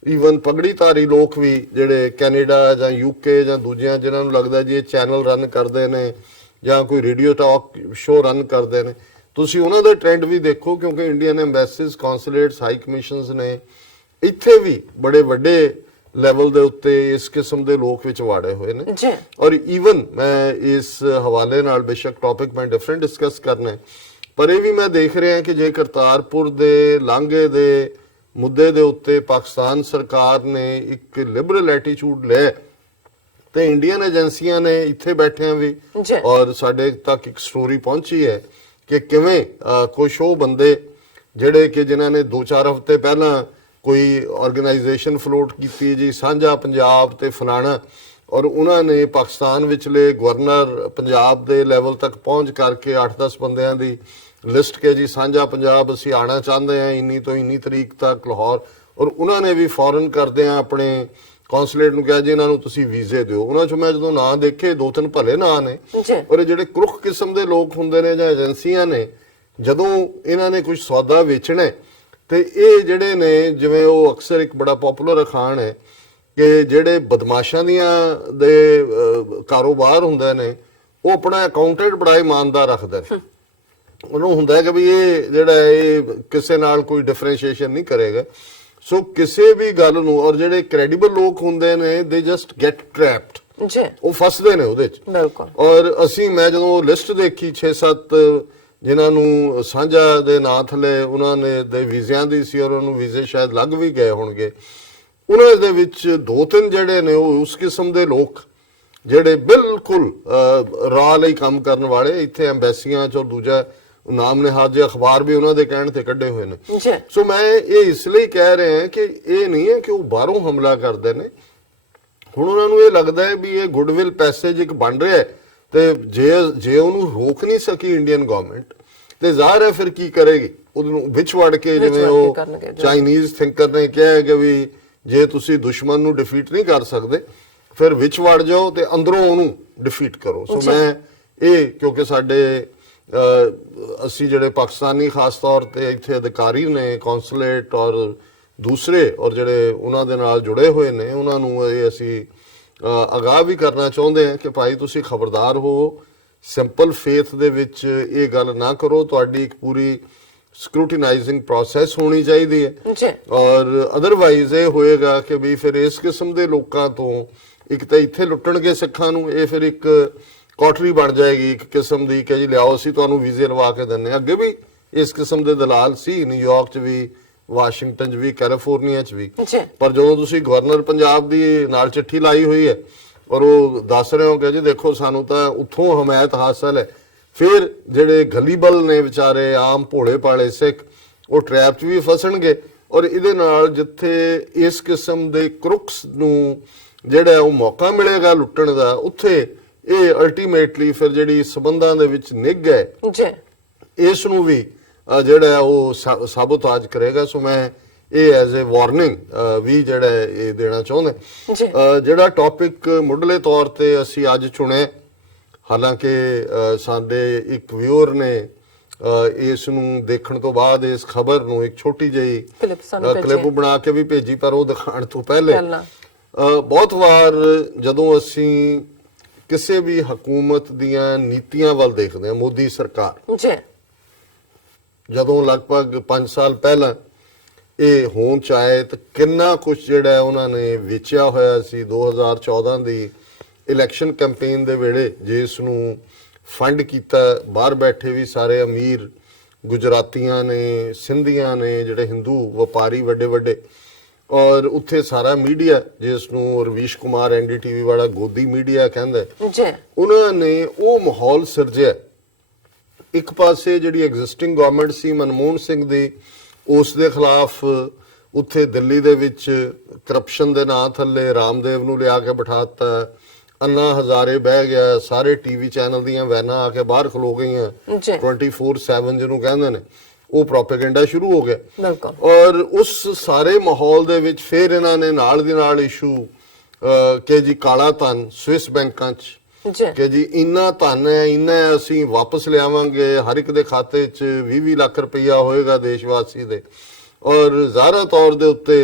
ਈਵਨ ਪਗੜੀਧਾਰੀ ਲੋਕ ਵੀ ਜਿਹੜੇ ਕੈਨੇਡਾ ਜਾਂ UK ਜਾਂ ਦੂਜਿਆਂ, ਜਿਨ੍ਹਾਂ ਨੂੰ ਲੱਗਦਾ ਜੀ ਇਹ ਚੈਨਲ ਰਨ ਕਰਦੇ ਨੇ ਜਾਂ ਕੋਈ ਰੇਡੀਓ ਟਾਕ ਸ਼ੋ ਰਨ ਕਰਦੇ ਨੇ, ਤੁਸੀਂ ਉਹਨਾਂ ਦੇ ਟ੍ਰੈਂਡ ਵੀ ਦੇਖੋ, ਕਿਉਂਕਿ ਇੰਡੀਅਨ ਐਮਬੈਸੀਜ਼, ਕੌਂਸੂਲੇਟਸ, ਹਾਈ ਕਮਿਸ਼ਨਸ ਨੇ ਇੱਥੇ ਵੀ ਬੜੇ ਵੱਡੇ ਲੈਵਲ ਦੇ ਉੱਤੇ ਇਸ ਕਿਸਮ ਦੇ ਲੋਕ ਵਿੱਚ ਵਾੜੇ ਹੋਏ ਨੇ। ਔਰ ਈਵਨ ਮੈਂ ਇਸ ਹਵਾਲੇ ਨਾਲ ਬੇਸ਼ੱਕ ਟੌਪਿਕ ਮੈਂ ਡਿਫਰੈਂਟ ਡਿਸਕਸ ਕਰਨਾ, ਪਰ ਇਹ ਵੀ ਮੈਂ ਦੇਖ ਰਿਹਾ ਕਿ ਜੇ ਕਰਤਾਰਪੁਰ ਦੇ ਲਾਂਘੇ ਦੇ ਮੁੱਦੇ ਦੇ ਉੱਤੇ ਪਾਕਿਸਤਾਨ ਸਰਕਾਰ ਨੇ ਇੱਕ ਲਿਬਰਲ ਐਟੀਟਿਊਡ ਲਿਆ, ਤੇ ਇੰਡੀਅਨ ਏਜੰਸੀਆਂ ਨੇ ਇੱਥੇ ਬੈਠਿਆਂ ਵੀ, ਔਰ ਸਾਡੇ ਤੱਕ ਇੱਕ ਸਟੋਰੀ ਪਹੁੰਚੀ ਹੈ ਕਿ ਕਿਵੇਂ ਕੁਛ ਉਹ ਬੰਦੇ ਜਿਹੜੇ ਕਿ ਜਿਨ੍ਹਾਂ ਨੇ 2-4 ਹਫ਼ਤੇ ਪਹਿਲਾਂ ਕੋਈ ਆਰਗੇਨਾਈਜੇਸ਼ਨ ਫਲੋਟ ਕੀਤੀ ਜੀ, ਸਾਂਝਾ ਪੰਜਾਬ ਤੇ ਫਲਾਣਾ, ਔਰ ਉਹਨਾਂ ਨੇ ਪਾਕਿਸਤਾਨ ਵਿਚਲੇ ਗਵਰਨਰ ਪੰਜਾਬ ਦੇ ਲੈਵਲ ਤੱਕ ਪਹੁੰਚ ਕਰਕੇ 8-10 ਬੰਦਿਆਂ ਦੀ ਲਿਸਟ ਕੇ ਜੀ ਸਾਂਝਾ ਪੰਜਾਬ ਅਸੀਂ ਆਉਣਾ ਚਾਹੁੰਦੇ ਹਾਂ ਇੰਨੀ ਤੋਂ ਇੰਨੀ ਤਰੀਕ ਤੱਕ ਲਾਹੌਰ, ਔਰ ਉਹਨਾਂ ਨੇ ਵੀ ਫੌਰਨ ਕਰਦਿਆਂ ਆਪਣੇ ਕੌਂਸੂਲੇਟ ਨੂੰ ਕਿਹਾ ਜੀ ਇਹਨਾਂ ਨੂੰ ਤੁਸੀਂ ਵੀਜ਼ੇ ਦਿਓ। ਉਹਨਾਂ ਚੋਂ ਮੈਂ ਜਦੋਂ ਨਾਂ ਦੇਖੇ 2-3 ਭਲੇ ਨਾਂ ਨੇ, ਔਰ ਜਿਹੜੇ ਕਰੁੱਖ ਕਿਸਮ ਦੇ ਲੋਕ ਹੁੰਦੇ ਨੇ ਜਾਂ ਏਜੰਸੀਆਂ ਨੇ, ਜਦੋਂ ਇਹਨਾਂ ਨੇ ਕੁਝ ਸੌਦਾ ਵੇਚਣਾ ਤੇ ਇਹ ਜਿਹੜੇ ਨੇ, ਜਿਵੇਂ ਉਹ ਅਕਸਰ ਇੱਕ ਬੜਾ ਪਪੂਲਰ ਅਖਾਣ ਹੈ ਕਿ ਜਿਹੜੇ ਬਦਮਾਸ਼ਾਂ ਦੀਆਂ ਦੇ ਕਾਰੋਬਾਰ ਹੁੰਦੇ ਨੇ, ਉਹ ਆਪਣਾ ਅਕਾਊਂਟੈਂਟ ਬੜਾ ਇਮਾਨਦਾਰ ਰੱਖਦੇ ਨੇ, ਉਹਨੂੰ ਹੁੰਦਾ ਕਿ ਵੀ ਇਹ ਜਿਹੜਾ ਇਹ ਕਿਸੇ ਨਾਲ ਕੋਈ ਡਿਫਰੈਂਸ਼ੀਏਸ਼ਨ ਨਹੀਂ ਕਰੇਗਾ। ਸੋ ਕਿਸੇ ਵੀ ਗੱਲ ਨੂੰ, ਔਰ ਜਿਹੜੇ ਕ੍ਰੈਡੀਬਲ ਲੋਕ ਹੁੰਦੇ ਨੇ ਦੇ ਜਸਟ ਗੈਟ ਟ੍ਰੈਪਡ, ਉਹ ਫਸਦੇ ਨੇ ਉਹਦੇ 'ਚ। ਔਰ ਮੈਂ ਜਦੋਂ ਲਿਸਟ ਦੇਖੀ 6-7 ਜਿਨ੍ਹਾਂ ਨੂੰ ਸਾਂਝਾ ਦੇ ਨਾਂ ਥੱਲੇ ਉਹਨਾਂ ਨੇ ਦੇ ਵੀਜ਼ਿਆਂ ਦੀ ਸੀ, ਔਰ ਉਹਨੂੰ ਵੀਜ਼ੇ ਸ਼ਾਇਦ ਲੱਗ ਵੀ ਗਏ ਹੋਣਗੇ, ਉਹਨਾਂ ਦੇ ਵਿੱਚ 2-3 ਜਿਹੜੇ ਨੇ ਉਹ ਉਸ ਕਿਸਮ ਦੇ ਲੋਕ ਜਿਹੜੇ ਬਿਲਕੁਲ ਰਾਹ ਲਈ ਕੰਮ ਕਰਨ ਵਾਲੇ, ਇੱਥੇ ਐਮਬੈਸੀਆਂ 'ਚ ਔਰ ਦੂਜਾ ਨਾਮ ਨਿਹਾਦ ਜਿਹੇ ਅਖਬਾਰ ਵੀ ਉਹਨਾਂ ਦੇ ਕਹਿਣ ਤੇ ਕੱਢੇ ਹੋਏ ਨੇ। ਸੋ ਮੈਂ ਇਹ ਇਸ ਲਈ ਕਹਿ ਰਿਹਾ ਕਿ ਇਹ ਨਹੀਂ ਹੈ ਕਿ ਉਹ ਬਾਹਰੋਂ ਹਮਲਾ ਕਰਦੇ ਨੇ, ਹੁਣ ਉਹਨਾਂ ਨੂੰ ਇਹ ਲੱਗਦਾ ਹੈ ਵੀ ਇਹ ਗੁੱਡਵਿਲ ਪੈਸੇਜ ਇੱਕ ਬਣ ਰਿਹਾ, ਤੇ ਜੇ ਉਹਨੂੰ ਰੋਕ ਨਹੀਂ ਸਕੀ ਇੰਡੀਅਨ ਗਵਰਨਮੈਂਟ, ਤੇ ਜ਼ਾਹਰ ਹੈ ਫਿਰ ਕੀ ਕਰੇਗੀ, ਉਹਨੂੰ ਵਿੱਚ ਵੜ ਕੇ, ਜਿਵੇਂ ਉਹ ਚਾਈਨੀਜ਼ ਥਿੰਕਰ ਨੇ ਕਿਹਾ ਕਿ ਵੀ ਜੇ ਤੁਸੀਂ ਦੁਸ਼ਮਣ ਨੂੰ ਡਿਫੀਟ ਨਹੀਂ ਕਰ ਸਕਦੇ ਫਿਰ ਵਿੱਚ ਵੜ ਜਾਓ ਤੇ ਅੰਦਰੋਂ ਉਹਨੂੰ ਡਿਫੀਟ ਕਰੋ। ਸੋ ਮੈਂ ਇਹ ਕਿਉਂਕਿ ਸਾਡੇ ਅਸੀਂ ਜਿਹੜੇ ਪਾਕਿਸਤਾਨੀ ਖਾਸ ਤੌਰ ਤੇ ਇੱਥੇ ਅਧਿਕਾਰੀ ਨੇ ਕੌਂਸੂਲੇਟ ਔਰ ਦੂਸਰੇ ਔਰ ਜਿਹੜੇ ਉਹਨਾਂ ਦੇ ਨਾਲ ਜੁੜੇ ਹੋਏ ਨੇ ਉਹਨਾਂ ਨੂੰ ਇਹ ਅਸੀਂ ਅਗਾਹ ਵੀ ਕਰਨਾ ਚਾਹੁੰਦੇ ਹਾਂ ਕਿ ਭਾਈ ਤੁਸੀਂ ਖਬਰਦਾਰ ਹੋ, ਸਿੰਪਲ ਫੇਥ ਦੇ ਵਿੱਚ ਇਹ ਗੱਲ ਨਾ ਕਰੋ। ਤੁਹਾਡੀ ਇੱਕ ਪੂਰੀ ਸਕਰੂਟੀਨਾਈਜ਼ਿੰਗ ਪ੍ਰੋਸੈਸ ਹੋਣੀ ਚਾਹੀਦੀ ਹੈ ਔਰ ਅਦਰਵਾਈਜ਼ ਇਹ ਹੋਏਗਾ ਕਿ ਵੀ ਫਿਰ ਇਸ ਕਿਸਮ ਦੇ ਲੋਕਾਂ ਤੋਂ ਇੱਕ ਤਾਂ ਇੱਥੇ ਲੁੱਟਣਗੇ ਸਿੱਖਾਂ ਨੂੰ, ਇਹ ਫਿਰ ਇੱਕ ਕੋਠਰੀ ਬਣ ਜਾਏਗੀ ਇੱਕ ਕਿਸਮ ਦੀ ਕਿ ਜੀ ਲਿਆਓ ਅਸੀਂ ਤੁਹਾਨੂੰ ਵੀਜ਼ੇ ਲਵਾ ਕੇ ਦਿੰਨੇ। ਅੱਗੇ ਵੀ ਇਸ ਕਿਸਮ ਦੇ ਦਲਾਲ ਸੀ, ਨਿਊਯਾਰਕ 'ਚ ਵੀ, ਵਾਸ਼ਿੰਗਟਨ 'ਚ ਵੀ, ਕੈਲੀਫੋਰਨੀਆ 'ਚ ਵੀ। ਪਰ ਜਦੋਂ ਤੁਸੀਂ ਗਵਰਨਰ ਪੰਜਾਬ ਦੀ ਨਾਲ ਚਿੱਠੀ ਲਾਈ ਹੋਈ ਹੈ ਔਰ ਉਹ ਦੱਸ ਰਹੇ ਹੋ ਕਿ ਜੀ ਦੇਖੋ ਸਾਨੂੰ ਤਾਂ ਉੱਥੋਂ ਹਮਾਇਤ ਹਾਸਲ ਹੈ, ਫਿਰ ਜਿਹੜੇ ਗਲੀਬਲ ਨੇ ਵਿਚਾਰੇ ਆਮ ਭੋਲੇ ਭਾਲੇ ਸਿੱਖ ਉਹ ਟਰੈਪ 'ਚ ਵੀ ਫਸਣਗੇ। ਔਰ ਇਹਦੇ ਨਾਲ ਜਿੱਥੇ ਇਸ ਕਿਸਮ ਦੇ ਕਰੁਕਸ ਨੂੰ ਜਿਹੜਾ ਉਹ ਮੌਕਾ ਮਿਲੇਗਾ ਲੁੱਟਣ ਦਾ, ਉੱਥੇ ਇਹ ਅਲਟੀਮੇਟਲੀ ਫਿਰ ਜਿਹੜੀ ਸਬੰਧਾਂ ਦੇ ਵਿੱਚ ਨਿੱਘ ਹੈ ਇਸ ਨੂੰ ਵੀ ਜਿਹੜਾ ਉਹ ਸਾਬੋਤਾਜ ਕਰੇਗਾ। ਸੋ ਮੈਂ ਇਹ ਐਜ਼ ਅ ਵਾਰਨਿੰਗ ਵੀ ਜਿਹੜਾ ਇਹ ਦੇਣਾ ਚਾਹੁੰਦਾ। ਜਿਹੜਾ ਟੌਪਿਕ ਮੁੱਢਲੇ ਤੌਰ ਤੇ ਅਸੀਂ ਅੱਜ ਚੁਣਿਆ, ਹਾਲਾਂਕਿ ਸਾਡੇ ਇੱਕ ਵਿਊਅਰ ਨੇ ਇਸ ਨੂੰ ਦੇਖਣ ਤੋਂ ਬਾਅਦ ਇਸ ਖਬਰ ਨੂੰ ਇੱਕ ਛੋਟੀ ਜਿਹੀ ਕਲਿੱਪ ਬਣਾ ਕੇ ਵੀ ਭੇਜੀ, ਪਰ ਉਹ ਦਿਖਾਉਣ ਤੋਂ ਪਹਿਲੇ ਬਹੁਤ ਵਾਰ ਜਦੋਂ ਅਸੀਂ ਕਿਸੇ ਵੀ ਹਕੂਮਤ ਦੀਆਂ ਨੀਤੀਆਂ ਵੱਲ ਦੇਖਦੇ ਹਾਂ, ਮੋਦੀ ਸਰਕਾਰ ਜਦੋਂ ਲਗਭਗ 5 ਸਾਲ ਪਹਿਲਾਂ ਇਹ ਹੋਂਦ 'ਚ ਆਏ ਤਾਂ ਕਿੰਨਾ ਕੁਝ ਜਿਹੜਾ ਉਹਨਾਂ ਨੇ ਵੇਚਿਆ ਹੋਇਆ ਸੀ 2014 ਦੀ ਇਲੈਕਸ਼ਨ ਕੈਂਪੇਨ ਦੇ ਵੇਲੇ, ਜਿਸ ਨੂੰ ਫੰਡ ਕੀਤਾ ਬਾਹਰ ਬੈਠੇ ਵੀ ਸਾਰੇ ਅਮੀਰ ਗੁਜਰਾਤੀਆਂ ਨੇ, ਸਿੰਧੀਆਂ ਨੇ, ਜਿਹੜੇ ਹਿੰਦੂ ਵਪਾਰੀ ਵੱਡੇ ਵੱਡੇ, ਔਰ ਉੱਥੇ ਸਾਰਾ ਮੀਡੀਆ ਜਿਸ ਨੂੰ ਰਵੀਸ਼ ਕੁਮਾਰ NDTV ਵਾਲਾ ਗੋਦੀ ਮੀਡੀਆ ਕਹਿੰਦਾ, ਉਹਨਾਂ ਨੇ ਉਹ ਮਾਹੌਲ ਸਿਰਜਿਆ। ਇੱਕ ਪਾਸੇ ਜਿਹੜੀ ਐਗਜ਼ਿਸਟਿੰਗ ਗਵਰਨਮੈਂਟ ਸੀ ਮਨਮੋਹਨ ਸਿੰਘ ਦੀ, ਉਸ ਦੇ ਖਿਲਾਫ ਉੱਥੇ ਦਿੱਲੀ ਦੇ ਵਿੱਚ ਕਰਪਸ਼ਨ ਦੇ ਨਾਂ ਥੱਲੇ ਰਾਮਦੇਵ ਨੂੰ ਲਿਆ ਕੇ ਬਿਠਾਤਾ, ਅੰਨਾ ਹਜ਼ਾਰੇ ਬਹਿ ਗਿਆ, ਸਾਰੇ ਟੀਵੀ ਚੈਨਲ ਦੀਆਂ ਵੈਨਾਂ ਆ ਕੇ ਬਾਹਰ ਖਲੋ ਗਈਆਂ 24/7 ਜਿਹਨੂੰ ਕਹਿੰਦੇ ਨੇ, ਉਹ ਪ੍ਰੋਪੇਗੈਂਡਾ ਸ਼ੁਰੂ ਹੋ ਗਿਆ। ਔਰ ਉਸ ਸਾਰੇ ਮਾਹੌਲ ਦੇ ਵਿੱਚ ਫਿਰ ਇਹਨਾਂ ਨੇ ਨਾਲ ਦੀ ਨਾਲ ਇਸ਼ੂ ਕਿ ਜੀ ਕਾਲਾ ਧਨ ਸਵਿਸ ਬੈਂਕਾਂ 'ਚ ਕਿ ਜੀ ਇੰਨਾ ਧਨ ਹੈ, ਇੰਨਾ ਅਸੀਂ ਵਾਪਸ ਲਿਆਵਾਂਗੇ, ਹਰ ਇੱਕ ਦੇ ਖਾਤੇ 'ਚ 20-20 ਲੱਖ ਰੁਪਈਆ ਹੋਏਗਾ ਦੇਸ਼ਵਾਸੀ ਦੇ। ਔਰ ਜ਼ਾਹਰਾ ਤੌਰ ਦੇ ਉੱਤੇ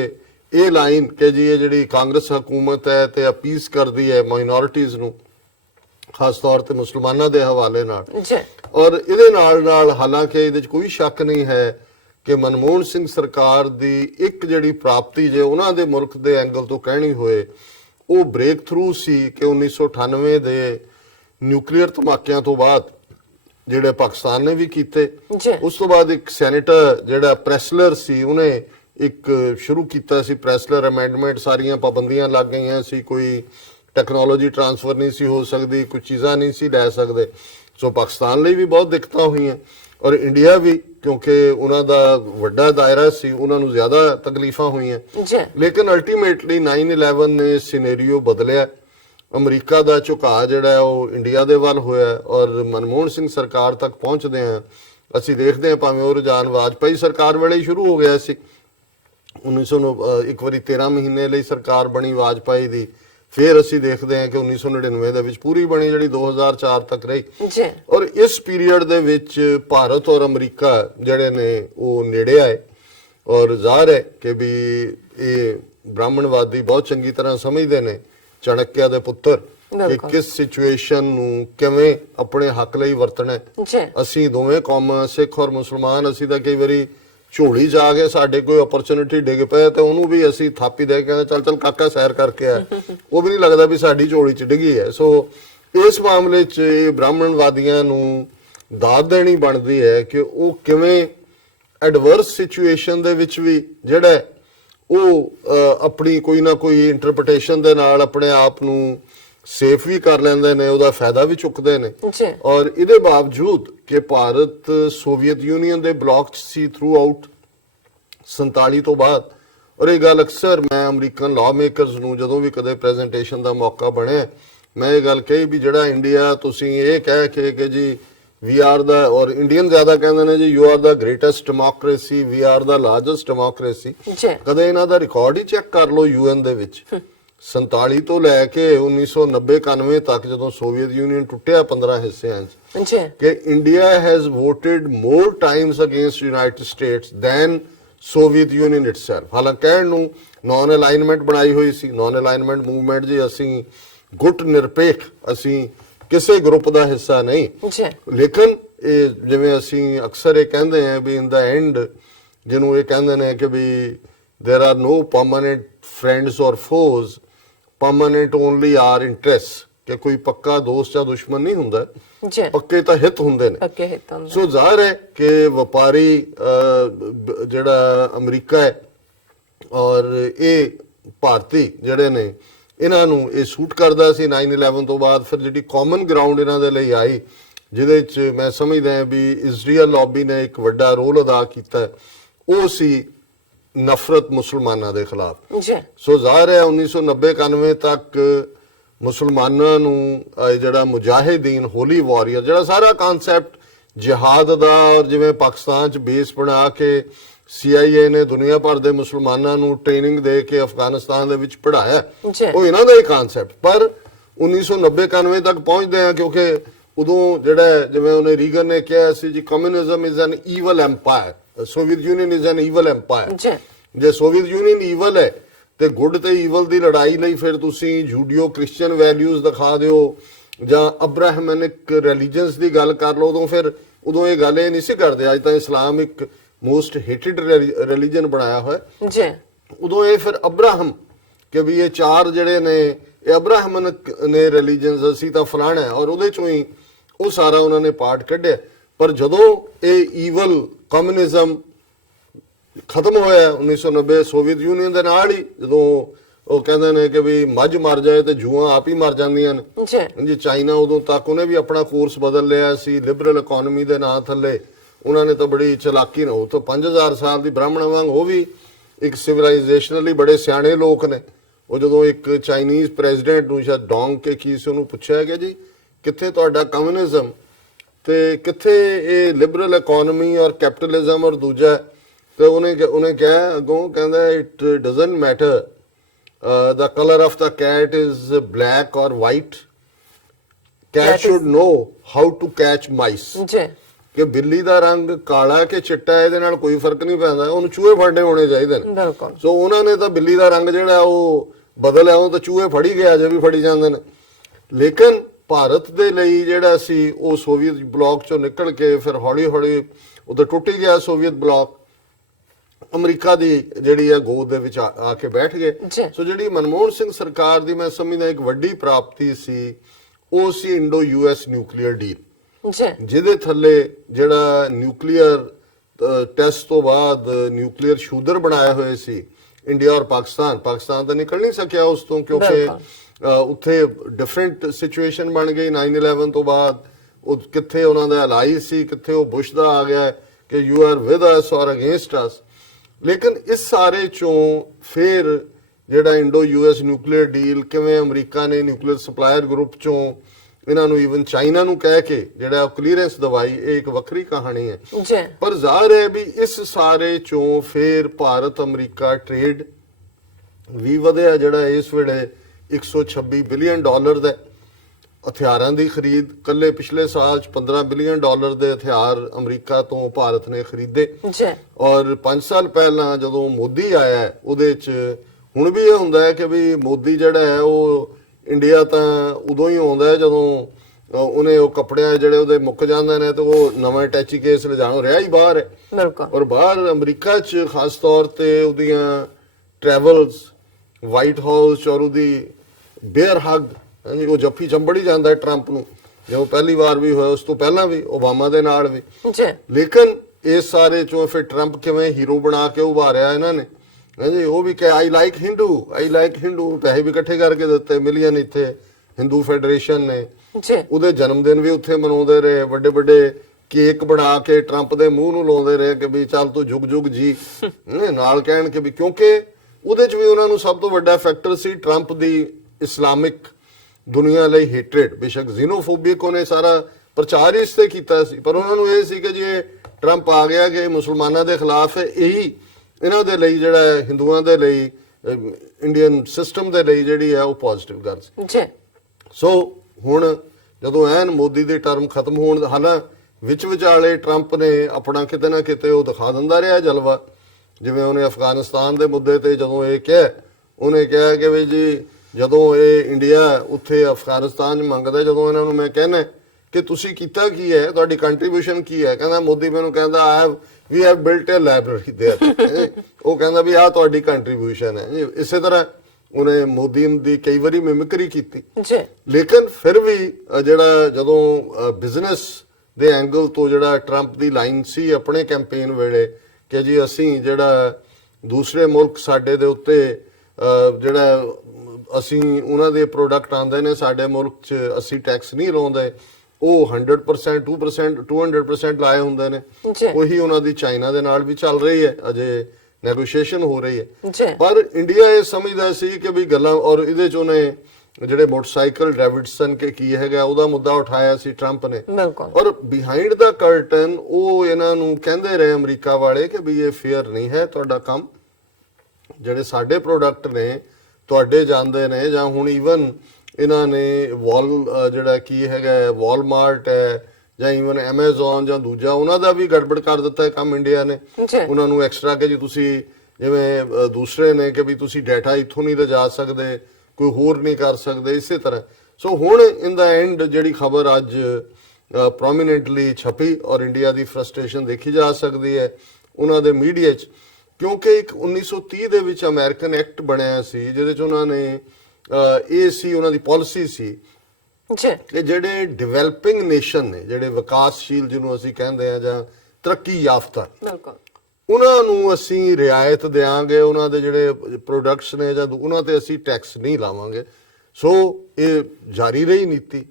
ਇਹ ਲਾਈਨ ਕਿ ਜੀ ਇਹ ਜਿਹੜੀ ਕਾਂਗਰਸ ਹਕੂਮਤ ਹੈ ਤੇ ਅਪੀਸ ਕਰਦੀ ਹੈ ਮਾਈਨੋਰਿਟੀਜ਼ ਨੂੰ, ਖਾਸ ਤੌਰ ਤੇ ਮੁਸਲਮਾਨਾਂ ਦੇ ਹਵਾਲੇ ਨਾਲ। ਔਰ ਇਹਦੇ ਨਾਲ ਨਾਲ ਹਾਲਾਂਕਿ ਇਹਦੇ 'ਚ ਕੋਈ ਸ਼ੱਕ ਨਹੀਂ ਹੈ ਕਿ ਮਨਮੋਹਨ ਸਿੰਘ ਸਰਕਾਰ ਦੀ ਇੱਕ ਜਿਹੜੀ ਪ੍ਰਾਪਤੀ ਜੇ ਉਹਨਾਂ ਦੇ ਮੁਲਕ ਦੇ ਐਂਗਲ ਤੋਂ ਕਹਿਣੀ ਹੋਏ, ਉਹ ਬ੍ਰੇਕ ਥਰੂ ਸੀ ਕਿ 1998 ਦੇ ਨਿਊਕਲੀਅਰ ਧਮਾਕਿਆਂ ਤੋਂ ਬਾਅਦ ਜਿਹੜੇ ਪਾਕਿਸਤਾਨ ਨੇ ਵੀ ਕੀਤੇ, ਉਸ ਤੋਂ ਬਾਅਦ ਇੱਕ ਸੈਨੇਟਰ ਜਿਹੜਾ ਪ੍ਰੈਸਲਰ ਸੀ ਉਹਨੇ ਇੱਕ ਸ਼ੁਰੂ ਕੀਤਾ ਸੀ ਪ੍ਰੈਸਲਰ ਅਮੈਂਡਮੈਂਟ, ਸਾਰੀਆਂ ਪਾਬੰਦੀਆਂ ਲੱਗ ਗਈਆਂ ਸੀ, ਕੋਈ ਟੈਕਨੋਲੋਜੀ ਟ੍ਰਾਂਸਫਰ ਨਹੀਂ ਸੀ ਹੋ ਸਕਦੀ, ਕੁਝ ਚੀਜ਼ਾਂ ਨਹੀਂ ਸੀ ਲੈ ਸਕਦੇ। ਸੋ ਪਾਕਿਸਤਾਨ ਲਈ ਵੀ ਬਹੁਤ ਦਿੱਕਤਾਂ ਹੋਈਆਂ ਔਰ ਇੰਡੀਆ ਵੀ, ਕਿਉਂਕਿ ਉਹਨਾਂ ਦਾ ਵੱਡਾ ਦਾਇਰਾ ਸੀ, ਉਹਨਾਂ ਨੂੰ ਜ਼ਿਆਦਾ ਤਕਲੀਫਾਂ ਹੋਈਆਂ। ਲੇਕਿਨ ਅਲਟੀਮੇਟਲੀ 9/11 ਨੇ ਸਿਨੈਰੀਓ ਬਦਲਿਆ, ਅਮਰੀਕਾ ਦਾ ਝੁਕਾਅ ਜਿਹੜਾ ਉਹ ਇੰਡੀਆ ਦੇ ਵੱਲ ਹੋਇਆ ਔਰ ਮਨਮੋਹਨ ਸਿੰਘ ਸਰਕਾਰ ਤੱਕ ਪਹੁੰਚਦੇ ਆ ਅਸੀਂ ਦੇਖਦੇ ਹਾਂ, ਭਾਵੇਂ ਉਹ ਰੁਝਾਨ ਵਾਜਪਾਈ ਸਰਕਾਰ ਵੇਲੇ ਹੀ ਸ਼ੁਰੂ ਹੋ ਗਿਆ ਸੀ, 1900 13 ਮਹੀਨੇ ਲਈ ਸਰਕਾਰ ਬਣੀ ਵਾਜਪਾਈ ਦੀ, ਫਿਰ ਅਸੀਂ ਦੇਖਦੇ ਹਾਂ ਕਿ 1999 ਦੇ ਵਿੱਚ ਪੂਰੀ ਬਣੀ ਜਿਹੜੀ 2004 ਤੱਕ ਰਹੀ। ਔਰ ਇਸ ਪੀਰੀਅਡ ਦੇ ਵਿੱਚ ਭਾਰਤ ਔਰ ਅਮਰੀਕਾ ਜਿਹੜੇ ਨੇ ਉਹ ਨੇੜੇ ਆਏ ਔਰ ਜ਼ਾਹਰ ਹੈ ਕਿ ਵੀ ਇਹ ਬ੍ਰਾਹਮਣਵਾਦੀ ਬਹੁਤ ਚੰਗੀ ਤਰ੍ਹਾਂ ਸਮਝਦੇ ਨੇ ਚਾਣਕਿਆ ਦੇ ਪੁੱਤਰ ਕਿ ਕਿਸ ਸਿਚੁਏਸ਼ਨ ਨੂੰ ਕਿਵੇਂ ਆਪਣੇ ਹੱਕ ਲਈ ਵਰਤਣਾ। ਅਸੀਂ ਦੋਵੇਂ ਕੌਮਾਂ ਸਿੱਖ ਔਰ ਮੁਸਲਮਾਨ, ਅਸੀਂ ਤਾਂ ਕਈ ਵਾਰੀ ਝੋਲੀ ਜਾ ਕੇ ਸਾਡੇ ਕੋਈ ਓਪਰਚੁਨਿਟੀ ਡਿੱਗ ਪਏ ਤੇ ਉਹਨੂੰ ਵੀ ਅਸੀਂ ਥਾਪੀ ਦੇ ਕੇ ਚੱਲ ਚੱਲ ਕਾਕਾ ਸੈਰ ਕਰਕੇ ਆ, ਉਹ ਵੀ ਨਹੀਂ ਲੱਗਦਾ ਵੀ ਸਾਡੀ ਝੋਲੀ 'ਚ ਡਿੱਗੀ ਹੈ। ਸੋ ਇਸ ਮਾਮਲੇ 'ਚ ਇਹ ਬ੍ਰਾਹਮਣਵਾਦੀਆਂ ਨੂੰ ਦਾਦ ਦੇਣੀ ਬਣਦੀ ਹੈ ਕਿ ਉਹ ਕਿਵੇਂ ਐਡਵਰਸ ਸਿਚੁਏਸ਼ਨ ਦੇ ਵਿੱਚ ਵੀ ਜਿਹੜਾ ਉਹ ਆਪਣੀ ਕੋਈ ਨਾ ਕੋਈ ਇੰਟਰਪ੍ਰੀਟੇਸ਼ਨ ਦੇ ਨਾਲ ਆਪਣੇ ਆਪ ਨੂੰ ਸੇਫ ਵੀ ਕਰ ਲੈਂਦੇ ਨੇ, ਉਹਦਾ ਫਾਇਦਾ ਵੀ ਚੁੱਕਦੇ ਨੇ। ਔਰ ਇਹਦੇ ਬਾਵਜੂਦ ਕਿ ਭਾਰਤ ਸੋਵੀਅਤ ਯੂਨੀਅਨ ਦੇ ਬਲੌਕ 'ਚ ਸੀ ਥਰੂ ਆਊਟ 47 ਤੋਂ ਬਾਅਦ, ਔਰ ਇਹ ਗੱਲ ਅਕਸਰ ਮੈਂ ਅਮਰੀਕਨ ਲਾਅ ਮੇਕਰਸ ਨੂੰ ਜਦੋਂ ਵੀ ਕਦੇ ਪ੍ਰੈਜੈਂਟੇਸ਼ਨ ਦਾ ਮੌਕਾ ਬਣਿਆ ਮੈਂ ਇਹ ਗੱਲ ਕਹੀ ਵੀ ਜਿਹੜਾ ਇੰਡੀਆ ਤੁਸੀਂ ਇਹ ਕਹਿ ਕੇ ਕਿ ਜੀ ਵੀ ਆਰ ਦਾ, ਔਰ ਇੰਡੀਅਨ ਜ਼ਿਆਦਾ ਕਹਿੰਦੇ ਨੇ ਜੀ you are the greatest democracy, we are the largest democracy. ਜੀ ਕਦੇ ਇਹਨਾਂ ਦਾ ਰਿਕਾਰਡ ਹੀ ਚੈੱਕ ਕਰ ਲਓ ਯੂਐਨ ਦੇ ਵਿੱਚ 47 ਤੋਂ ਲੈ ਕੇ 1990-91 ਤੱਕ ਜਦੋਂ ਸੋਵੀਅਤ ਯੂਨੀਅਨ ਟੁੱਟਿਆ 15 ਹਿੱਸਿਆਂ 'ਚ, ਜੀ ਕਿ India has voted more times against United States than Soviet Union itself. ਹਾਲਾਂਕਿ ਕਹਿਣ ਨੂੰ ਨਾਨ ਅਲਾਈਨਮੈਂਟ ਬਣਾਈ ਹੋਈ ਸੀ, ਨਾਨ ਅਲਾਈਨਮੈਂਟ ਮੂਵਮੈਂਟ ਜੀ, ਅਸੀਂ ਗੁੱਟ ਨਿਰਪੇਖ, ਅਸੀਂ ਕਿਸੇ ਗਰੁੱਪ ਦਾ ਹਿੱਸਾ ਨਹੀਂ, ਜੀ ਲੇਕਿਨ ਇਹ ਜਿਵੇਂ ਅਸੀਂ ਅਕਸਰ ਇਹ ਕਹਿੰਦੇ ਹਾਂ ਵੀ ਇਨ ਦਾ ਐਂਡ, ਜਿਹਨੂੰ ਇਹ ਕਹਿੰਦੇ ਨੇ ਕਿ ਵੀ ਦੇਰ ਆਰ ਨੋ ਪਰਮਾਨੈਂਟ ਫਰੈਂਡਸ ਔਰ ਫੋਜ਼, ਪਰਮਾਨੈਂਟ ਓਨਲੀ ਆਰ ਇੰਟਰਸਟ, ਕਿ ਕੋਈ ਪੱਕਾ ਦੋਸਤ ਜਾਂ ਦੁਸ਼ਮਣ ਨਹੀਂ ਹੁੰਦਾ, ਜੀ ਪੱਕੇ ਤਾਂ ਹਿੱਤ ਹੁੰਦੇ ਨੇ। ਪੱਕੇ ਹਿੱਤਾਂ ਦਾ। ਸੋ ਜ਼ਾਹਰ ਹੈ ਕਿ ਵਪਾਰੀ ਜਿਹੜਾ ਅਮਰੀਕਾ ਹੈ ਔਰ ਇਹ ਭਾਰਤੀ ਜਿਹੜੇ ਨੇ, ਇਹਨਾਂ ਨੂੰ ਇਹ ਸੂਟ ਕਰਦਾ ਸੀ 9/11 ਤੋਂ ਬਾਅਦ। ਫਿਰ ਜਿਹੜੀ ਕਾਮਨ ਗਰਾਊਂਡ ਇਹਨਾਂ ਦੇ ਲਈ ਆਈ, ਜਿਹਦੇ 'ਚ ਮੈਂ ਸਮਝਦਾ ਵੀ ਇਜ਼ਰਾਈਲ ਲੌਬੀ ਨੇ ਇੱਕ ਵੱਡਾ ਰੋਲ ਅਦਾ ਕੀਤਾ, ਉਹ ਸੀ ਨਫ਼ਰਤ ਮੁਸਲਮਾਨਾਂ ਦੇ ਖਿਲਾਫ। ਜੀ ਸੋ ਜ਼ਾਹਰ ਹੈ 1990-91 ਤੱਕ ਮੁਸਲਮਾਨਾਂ ਨੂੰ ਜਿਹੜਾ ਮੁਜਾਹਿਦੀਨ, ਹੋਲੀ ਵਾਰੀਅਰ, ਜਿਹੜਾ ਸਾਰਾ ਕਨਸੈਪਟ ਜਿਹਾਦ ਦਾ, ਔਰ ਜਿਵੇਂ ਪਾਕਿਸਤਾਨ 'ਚ ਬੇਸ ਬਣਾ ਕੇ CIA ਨੇ ਦੁਨੀਆ ਭਰ ਦੇ ਮੁਸਲਮਾਨਾਂ ਨੂੰ ਟ੍ਰੇਨਿੰਗ ਦੇ ਕੇ ਅਫਗਾਨਿਸਤਾਨ ਦੇ ਵਿੱਚ ਪੜ੍ਹਾਇਆ, ਜੀ ਉਹ ਇਹਨਾਂ ਦਾ ਹੀ ਕਨਸੈਪਟ। ਪਰ 1990-91 ਤੱਕ ਪਹੁੰਚਦੇ ਆ, ਕਿਉਂਕਿ ਉਦੋਂ ਜਿਹੜਾ ਜਿਵੇਂ ਉਹਨੇ ਰੀਗਨ ਨੇ ਕਿਹਾ ਸੀ ਜੀ, communism is an evil empire, Soviet union is an evil empire. ਜੀ ਜੇ ਸੋਵੀਅਤ ਯੂਨੀਅਨ ਈਵਲ ਹੈ ਤੇ ਗੁੱਡ ਤੇ ਈਵਲ ਦੀ ਲੜਾਈ ਲਈ ਫਿਰ ਤੁਸੀਂ ਜੂਡੀਓ ਕ੍ਰਿਸਚੀਅਨ ਵੈਲਿਊਜ਼ ਦਿਖਾ ਦਿਓ ਜਾਂ ਅਬਰਾਹਮਨਿਕ ਰਿਲੀਜੀਅਨਸ ਦੀ ਗੱਲ ਕਰ ਲਓ, ਉਦੋਂ ਇਹ ਗੱਲ ਇਹ ਨਹੀਂ ਸੀ ਕਰਦੇ। ਅੱਜ ਤਾਂ ਇਸਲਾਮ ਇੱਕ ਮੋਸਟ ਹੇਟਡ ਰਿਲੀਜਨ ਬਣਾਇਆ ਹੋਇਆ। ਜੀ ਉਦੋਂ ਇਹ ਫਿਰ ਅਬਰਾਹਮ, ਕਿ ਵੀ ਇਹ ਚਾਰ ਜਿਹੜੇ ਨੇ ਇਹ ਅਬਰਾਹਮਨਿਕ ਨੇ ਰਿਲੀਜਨਸ, ਅਸੀਂ ਤਾਂ ਫਲਾਣਾ ਹੈ, ਔਰ ਉਹਦੇ ਚੋਂ ਹੀ ਉਹ ਸਾਰਾ ਉਹਨਾਂ ਨੇ ਪਾਰਟ ਕੱਢਿਆ। ਪਰ ਜਦੋਂ ਇਹ ਈਵਲ ਕਮਿਊਨਿਜ਼ਮ ਖਤਮ ਹੋਇਆ 1990 ਸੋਵੀਅਤ ਯੂਨੀਅਨ ਦੇ ਨਾਲ ਹੀ, ਜਦੋਂ ਉਹ ਕਹਿੰਦੇ ਨੇ ਕਿ ਵੀ ਮੱਝ ਮਰ ਜਾਏ ਤੇ ਜੂਆਂ ਆਪ ਹੀ ਮਰ ਜਾਂਦੀਆਂ ਨੇ ਜੀ। ਚਾਈਨਾ ਉਦੋਂ ਤੱਕ ਉਹਨੇ ਵੀ ਆਪਣਾ ਕੋਰਸ ਬਦਲ ਲਿਆ ਸੀ ਲਿਬਰਲ ਇਕਨੋਮੀ ਦੇ ਨਾਂ ਥੱਲੇ। ਉਹਨਾਂ ਨੇ ਤਾਂ ਬੜੀ ਚਲਾਕੀ ਨਾਲ, ਉਹ ਤਾਂ 5000 ਸਾਲ ਦੀ ਬ੍ਰਾਹਮਣ ਵਾਂਗ, ਉਹ ਵੀ ਇੱਕ ਸਿਵਲਾਈਜੇਸ਼ਨਲੀ ਬੜੇ ਸਿਆਣੇ ਲੋਕ ਨੇ। ਉਹ ਜਦੋਂ ਇੱਕ ਚਾਈਨੀਜ਼ ਪ੍ਰੈਜ਼ੀਡੈਂਟ ਨੂੰ, ਸ਼ਾਇਦ ਡੋਂਗ ਕੇ ਕੀ ਸੀ, ਉਹਨੂੰ ਪੁੱਛਿਆ ਕਿ ਜੀ ਕਿੱਥੇ ਤੁਹਾਡਾ ਕਮਿਊਨਿਜ਼ਮ ਤੇ ਕਿੱਥੇ ਇਹ ਲਿਬਰਲ ਇਕਨੋਮੀ ਔਰ ਕੈਪੀਟਲਿਜ਼ਮ ਔਰ ਦੂਜਾ, ਤੇ ਉਹਨੇ ਕਿਹਾ ਅੱਗੋਂ, ਕਹਿੰਦਾ it doesn't matter the color of the cat is black or white, cat should know how to catch mice। ਕਿ ਬਿੱਲੀ ਦਾ ਰੰਗ ਕਾਲਾ ਕਿ ਚਿੱਟਾ, ਇਹਦੇ ਨਾਲ ਕੋਈ ਫਰਕ ਨਹੀਂ ਪੈਂਦਾ, ਉਹਨੂੰ ਚੂਹੇ ਫੜਨੇ ਹੋਣੇ ਚਾਹੀਦੇ ਨੇ। ਬਿਲਕੁਲ। ਸੋ ਉਹਨਾਂ ਨੇ ਤਾਂ ਬਿੱਲੀ ਦਾ ਰੰਗ ਜਿਹੜਾ ਉਹ ਬਦਲਿਆ, ਉਹ ਤਾਂ ਚੂਹੇ ਫੜੀ ਗਿਆ, ਅਜੇ ਵੀ ਫੜੀ ਜਾਂਦੇ ਨੇ। ਲੇਕਿਨ ਭਾਰਤ ਦੇ ਲਈ ਜਿਹੜਾ ਸੀ ਉਹ ਸੋਵੀਅਤ ਬਲਾਕ ਚੋਂ ਨਿਕਲ ਕੇ ਫਿਰ ਹੌਲੀ ਹੌਲੀ ਉਦੋਂ ਟੁੱਟ ਹੀ ਗਿਆ ਸੋਵੀਅਤ ਬਲਾਕ, ਅਮਰੀਕਾ ਦੀ ਜਿਹੜੀ ਹੈ ਗੋਦ ਦੇ ਵਿੱਚ ਆ ਕੇ ਬੈਠ ਗਏ। ਸੋ ਜਿਹੜੀ ਮਨਮੋਹਨ ਸਿੰਘ ਸਰਕਾਰ ਦੀ ਮੈਂ ਸਮਝਦਾ ਇੱਕ ਵੱਡੀ ਪ੍ਰਾਪਤੀ ਸੀ, ਉਹ ਸੀ ਇੰਡੋ US ਨਿਊਕਲੀਅਰ ਡੀਲ, ਜਿਹਦੇ ਥੱਲੇ ਜਿਹੜਾ ਨਿਊਕਲੀਅਰ ਟੈਸਟ ਤੋਂ ਬਾਅਦ ਨਿਊਕਲੀਅਰ ਸ਼ੂਦਰ ਬਣਾਏ ਹੋਏ ਸੀ ਇੰਡੀਆ ਔਰ ਪਾਕਿਸਤਾਨ ਤਾਂ ਨਿਕਲ ਨਹੀਂ ਸਕਿਆ ਉਸ ਤੋਂ, ਕਿਉਂਕਿ ਉੱਥੇ ਡਿਫਰੈਂਟ ਸਿਚੁਏਸ਼ਨ ਬਣ ਗਈ 9/11 ਤੋਂ ਬਾਅਦ। ਉਹ ਕਿੱਥੇ ਉਹਨਾਂ ਦਾ ਅਲਾਈ ਸੀ, ਕਿੱਥੇ ਉਹ ਬੁਸ਼ ਦਾ ਆ ਗਿਆ ਕਿ ਯੂ ਆਰ ਵਿਦ ਅਸ ਔਰ ਅਗੇਂਸਟ ਅਸ। ਲੇਕਿਨ ਇਸ ਸਾਰੇ ਚੋਂ ਫਿਰ ਜਿਹੜਾ ਇੰਡੋ US ਨਿਊਕਲੀਅਰ ਡੀਲ, ਕਿਵੇਂ ਅਮਰੀਕਾ ਨੇ ਨਿਊਕਲੀਅਰ ਸਪਲਾਇਰ ਗਰੁੱਪ ਚੋਂ ਇਹਨਾਂ ਨੂੰ ਈਵਨ ਚਾਈਨਾ ਨੂੰ ਕਹਿ ਕੇ ਜਿਹੜਾ ਕਲੀਅਰੈਂਸ ਦਵਾਈ, ਇਹ ਇੱਕ ਵੱਖਰੀ ਕਹਾਣੀ ਹੈ। ਪਰ ਜ਼ਾਹਰ ਹੈ ਵੀ ਇਸ ਸਾਰੇ ਚੋਂ ਫਿਰ ਭਾਰਤ ਅਮਰੀਕਾ ਟ੍ਰੇਡ ਵੀ ਵਧਿਆ, ਜਿਹੜਾ ਇਸ ਵੇਲੇ $126 ਬਿਲੀਅਨ ਦਾ। ਹਥਿਆਰਾਂ ਦੀ ਖਰੀਦ, ਕੱਲੇ ਪਿਛਲੇ ਸਾਲ ਚ $15 ਬਿਲੀਅਨ ਦੇ ਹਥਿਆਰ ਅਮਰੀਕਾ ਤੋਂ ਭਾਰਤ ਨੇ ਖਰੀਦੇ। ਔਰ 5 ਸਾਲ ਪਹਿਲਾਂ ਜਦੋਂ ਮੋਦੀ ਆਇਆ, ਉਹਦੇ ਚ ਹੁਣ ਵੀ ਇਹ ਹੁੰਦਾ ਹੈ ਕਿ ਵੀ ਮੋਦੀ ਜਿਹੜਾ ਹੈ ਉਹ ਇੰਡੀਆ ਤਾਂ ਉਦੋਂ ਹੀ ਆਉਂਦਾ ਹੈ ਜਦੋਂ ਉਹਨੇ ਉਹ ਕੱਪੜਿਆਂ ਜਿਹੜੇ ਉਹਦੇ ਮੁੱਕ ਜਾਂਦੇ ਨੇ, ਤੇ ਉਹ ਨਵਾਂ ਅਟੈਚੀ ਕੇਸ ਲਿਜਾਣੋਂ ਰਿਹਾ ਹੀ ਬਾਹਰ ਹੈ। ਔਰ ਬਾਹਰ ਅਮਰੀਕਾ ਚ ਖਾਸ ਤੌਰ ਤੇ ਉਹਦੀਆਂ ਟਰੈਵਲਸ, ਵਾਈਟ ਹਾਊਸ ਔਰ ਉਹਦੀ ਬੇਅਰ ਹੱਗ, ਉਹ ਜੱਫੀ ਚੰਬੜ ਹੀ ਜਾਂਦਾ ਹੈ ਟਰੰਪ ਨੂੰ, ਜੋ ਪਹਿਲੀ ਵਾਰ ਵੀ ਹੋਇਆ, ਉਸ ਤੋਂ ਪਹਿਲਾਂ ਵੀ ਓਬਾਮਾ ਦੇ ਨਾਲ ਵੀ। ਲੇਕਿਨ ਇਸ ਸਾਰੇ ਚੋਂ ਫਿਰ ਟਰੰਪ ਕਿਵੇਂ ਹੀਰੋ ਬਣਾ ਕੇ ਉਭਾਰਿਆ ਇਹਨਾਂ ਨੇ, ਹਾਂਜੀ। ਉਹ ਵੀ ਕਹੇ ਆਈ ਲਾਈਕ ਹਿੰਦੂ, ਪੈਸੇ ਵੀ ਇਕੱਠੇ ਕਰਕੇ ਦਿੱਤੇ ਮਿਲੀਅਨ। ਇੱਥੇ ਹਿੰਦੂ ਫੈਡਰੇਸ਼ਨ ਨੇ ਉਹਦੇ ਜਨਮ ਦਿਨ ਵੀ ਉੱਥੇ ਮਨਾਉਂਦੇ ਰਹੇ, ਵੱਡੇ ਵੱਡੇ ਕੇਕ ਬਣਾ ਕੇ ਟਰੰਪ ਦੇ ਮੂੰਹ ਨੂੰ ਲਾਉਂਦੇ ਰਹੇ ਕਿ ਵੀ ਚੱਲ ਤੂੰ ਜੁਗ ਜੁਗ ਜੀ, ਨਾਲ ਕਹਿਣ ਕਿ ਵੀ, ਕਿਉਂਕਿ ਉਹਦੇ ਚ ਵੀ ਉਹਨਾਂ ਨੂੰ ਸਭ ਤੋਂ ਵੱਡਾ ਫੈਕਟਰ ਸੀ ਟਰੰਪ ਦੀ ਇਸਲਾਮਿਕ ਦੁਨੀਆ ਲਈ ਹੇਟਰੇਡ। ਬੇਸ਼ੱਕ ਜ਼ੀਨੋਫੋਬਿਕ ਉਹਨੇ ਸਾਰਾ ਪ੍ਰਚਾਰ ਇਸ ਤੇ ਕੀਤਾ ਸੀ, ਪਰ ਉਹਨਾਂ ਨੂੰ ਇਹ ਸੀ ਕਿ ਜੇ ਟਰੰਪ ਆ ਗਿਆ ਕਿ ਮੁਸਲਮਾਨਾਂ ਦੇ ਖਿਲਾਫ ਹੈ, ਇਹੀ ਇਹਨਾਂ ਦੇ ਲਈ ਜਿਹੜਾ ਹੈ, ਹਿੰਦੂਆਂ ਦੇ ਲਈ, ਇੰਡੀਅਨ ਸਿਸਟਮ ਦੇ ਲਈ ਜਿਹੜੀ ਹੈ ਉਹ ਪੋਜ਼ਿਟਿਵ ਗੱਲ ਸੀ ਜੀ। ਸੋ ਹੁਣ ਜਦੋਂ ਐਨ ਮੋਦੀ ਦੀ ਟਰਮ ਖਤਮ ਹੋਣ, ਹਾਲਾਂਕਿ ਵਿੱਚ ਵਿਚਾਲੇ ਟਰੰਪ ਨੇ ਆਪਣਾ ਕਿਤੇ ਨਾ ਕਿਤੇ ਉਹ ਦਿਖਾ ਦਿੰਦਾ ਰਿਹਾ ਜਲਵਾ, ਜਿਵੇਂ ਉਹਨੇ ਅਫਗਾਨਿਸਤਾਨ ਦੇ ਮੁੱਦੇ ਤੇ ਜਦੋਂ ਇਹ ਕਿਹਾ, ਉਹਨੇ ਕਿਹਾ ਕਿ ਵੀ ਜੀ ਜਦੋਂ ਇਹ ਇੰਡੀਆ ਉੱਥੇ ਅਫਗਾਨਿਸਤਾਨ 'ਚ ਮੰਗਦਾ, ਜਦੋਂ ਇਹਨਾਂ ਨੂੰ ਮੈਂ ਕਹਿੰਦਾ ਕਿ ਤੁਸੀਂ ਕੀਤਾ ਕੀ ਹੈ, ਤੁਹਾਡੀ ਕੰਟਰੀਬਿਊਸ਼ਨ ਕੀ ਹੈ, ਕਹਿੰਦਾ ਮੋਦੀ ਮੈਨੂੰ ਕਹਿੰਦਾ we have built a library there. ਉਹ ਕਹਿੰਦਾ ਵੀ ਆਹ ਤੁਹਾਡੀ ਕੰਟਰੀਬਿਊਸ਼ਨ ਹੈ। ਇਸੇ ਤਰ੍ਹਾਂ ਉਹਨੇ ਮੋਦੀ ਦੀ ਕਈ ਵਾਰੀ ਮਿਮਿਕਰੀ ਕੀਤੀ ਜੀ, ਲੇਕਿਨ ਫਿਰ ਵੀ ਜਿਹੜਾ ਜਦੋਂ ਬਿਜ਼ਨਸ ਦੇ ਐਂਗਲ ਤੋਂ ਜਿਹੜਾ ਟਰੰਪ ਦੀ ਲਾਈਨ ਸੀ ਆਪਣੇ ਕੈਂਪੇਨ ਵੇਲੇ ਕਿ ਜੀ ਅਸੀਂ ਜਿਹੜਾ ਦੂਸਰੇ ਮੁਲਕ ਸਾਡੇ ਦੇ ਉੱਤੇ ਜਿਹੜਾ ਅਸੀਂ ਉਹਨਾਂ ਦੇ ਪ੍ਰੋਡਕਟ ਆਉਂਦੇ ਨੇ ਸਾਡੇ ਮੁਲਕ 'ਚ ਅਸੀਂ ਟੈਕਸ ਨਹੀਂ ਲਾਉਂਦੇ, ਉਹ 100% 200% ਲਾਏ ਹੁੰਦੇ ਨੇ। ਉਹੀ ਉਹਨਾਂ ਦੀ ਚਾਈਨਾ ਦੇ ਨਾਲ ਵੀ ਚੱਲ ਰਹੀ ਹੈ, ਅਜੇ ਨੈਗੋਸ਼ੀਏਸ਼ਨ ਹੋ ਰਹੀ ਹੈ। ਪਰ ਇੰਡੀਆ ਇਹ ਸਮਝਦਾ ਸੀ ਕਿ ਵੀ ਗੱਲਾਂ, ਔਰ ਇਹਦੇ 'ਚ ਉਹਨੇ ਜਿਹੜੇ ਮੋਟਰਸਾਈਕਲ ਡੇਵਿਡਸਨ ਕੇ ਕੀ ਹੈਗਾ ਉਹਦਾ ਮੁੱਦਾ ਉਠਾਇਆ ਸੀ ਟਰੰਪ ਨੇ, ਔਰ ਬਿਹਾਈਂਡ ਦਾ ਕਰਟਨ ਉਹ ਇਹਨਾਂ ਨੂੰ ਕਹਿੰਦੇ ਰਹੇ ਅਮਰੀਕਾ ਵਾਲੇ ਕਿ ਵੀ ਇਹ ਫੇਅਰ ਨਹੀਂ ਹੈ ਤੁਹਾਡਾ ਕੰਮ, ਜਿਹੜੇ ਸਾਡੇ ਪ੍ਰੋਡਕਟ ਨੇ ਤੁਹਾਡੇ ਜਾਂਦੇ ਨੇ, ਜਾਂ ਹੁਣ ਈਵਨ ਇਹਨਾਂ ਨੇ ਜਿਹੜਾ ਕੀ ਹੈਗਾ ਵਾਲਮਾਰਟ ਹੈ ਜਾਂ ਈਵਨ ਐਮਾਜ਼ਨ ਜਾਂ ਦੂਜਾ ਉਹਨਾਂ ਦਾ ਵੀ ਗੜਬੜ ਕਰ ਦਿੱਤਾ ਹੈ ਕੰਮ ਇੰਡੀਆ ਨੇ। ਉਹਨਾਂ ਨੂੰ ਐਕਸਟਰਾ ਕਿ ਜੀ ਤੁਸੀਂ ਜਿਵੇਂ ਦੂਸਰੇ ਨੇ ਕਿ ਵੀ ਤੁਸੀਂ ਡਾਟਾ ਇੱਥੋਂ ਨਹੀਂ ਲਿਜਾ ਸਕਦੇ, ਕੋਈ ਹੋਰ ਨਹੀਂ ਕਰ ਸਕਦੇ, ਇਸੇ ਤਰ੍ਹਾਂ। ਸੋ ਹੁਣ ਇਨ ਦਾ ਐਂਡ ਜਿਹੜੀ ਖਬਰ ਅੱਜ ਪ੍ਰੋਮੀਨੈਂਟਲੀ ਛਪੀ ਔਰ ਇੰਡੀਆ ਦੀ ਫਰਸਟ੍ਰੇਸ਼ਨ ਦੇਖੀ ਜਾ ਸਕਦੀ ਹੈ ਉਹਨਾਂ ਦੇ ਮੀਡੀਆ 'ਚ, ਕਿਉਂਕਿ ਇੱਕ 1930 ਦੇ ਵਿੱਚ ਅਮਰੀਕਨ ਐਕਟ ਬਣਿਆ ਸੀ ਜਿਹਦੇ 'ਚ ਉਹਨਾਂ ਨੇ ਇਹ ਸੀ, ਉਹਨਾਂ ਦੀ ਪਾਲਿਸੀ ਸੀ ਕਿ ਜਿਹੜੇ ਡਿਵੈਲਪਿੰਗ ਨੇਸ਼ਨ ਨੇ, ਜਿਹੜੇ ਵਿਕਾਸਸ਼ੀਲ ਜਿਹਨੂੰ ਅਸੀਂ ਕਹਿੰਦੇ ਆ ਜਾਂ ਤਰੱਕੀ ਯਾਫਤਾ, ਉਹਨਾਂ ਨੂੰ ਅਸੀਂ ਰਿਆਇਤ ਦੇਵਾਂਗੇ, ਉਹਨਾਂ ਦੇ ਜਿਹੜੇ ਪ੍ਰੋਡਕਟਸ ਨੇ ਜਾਂ ਉਹਨਾਂ ਤੇ ਅਸੀਂ ਟੈਕਸ ਨਹੀਂ ਲਾਵਾਂਗੇ। ਸੋ ਇਹ ਜਾਰੀ ਰਹੀ ਨੀਤੀ।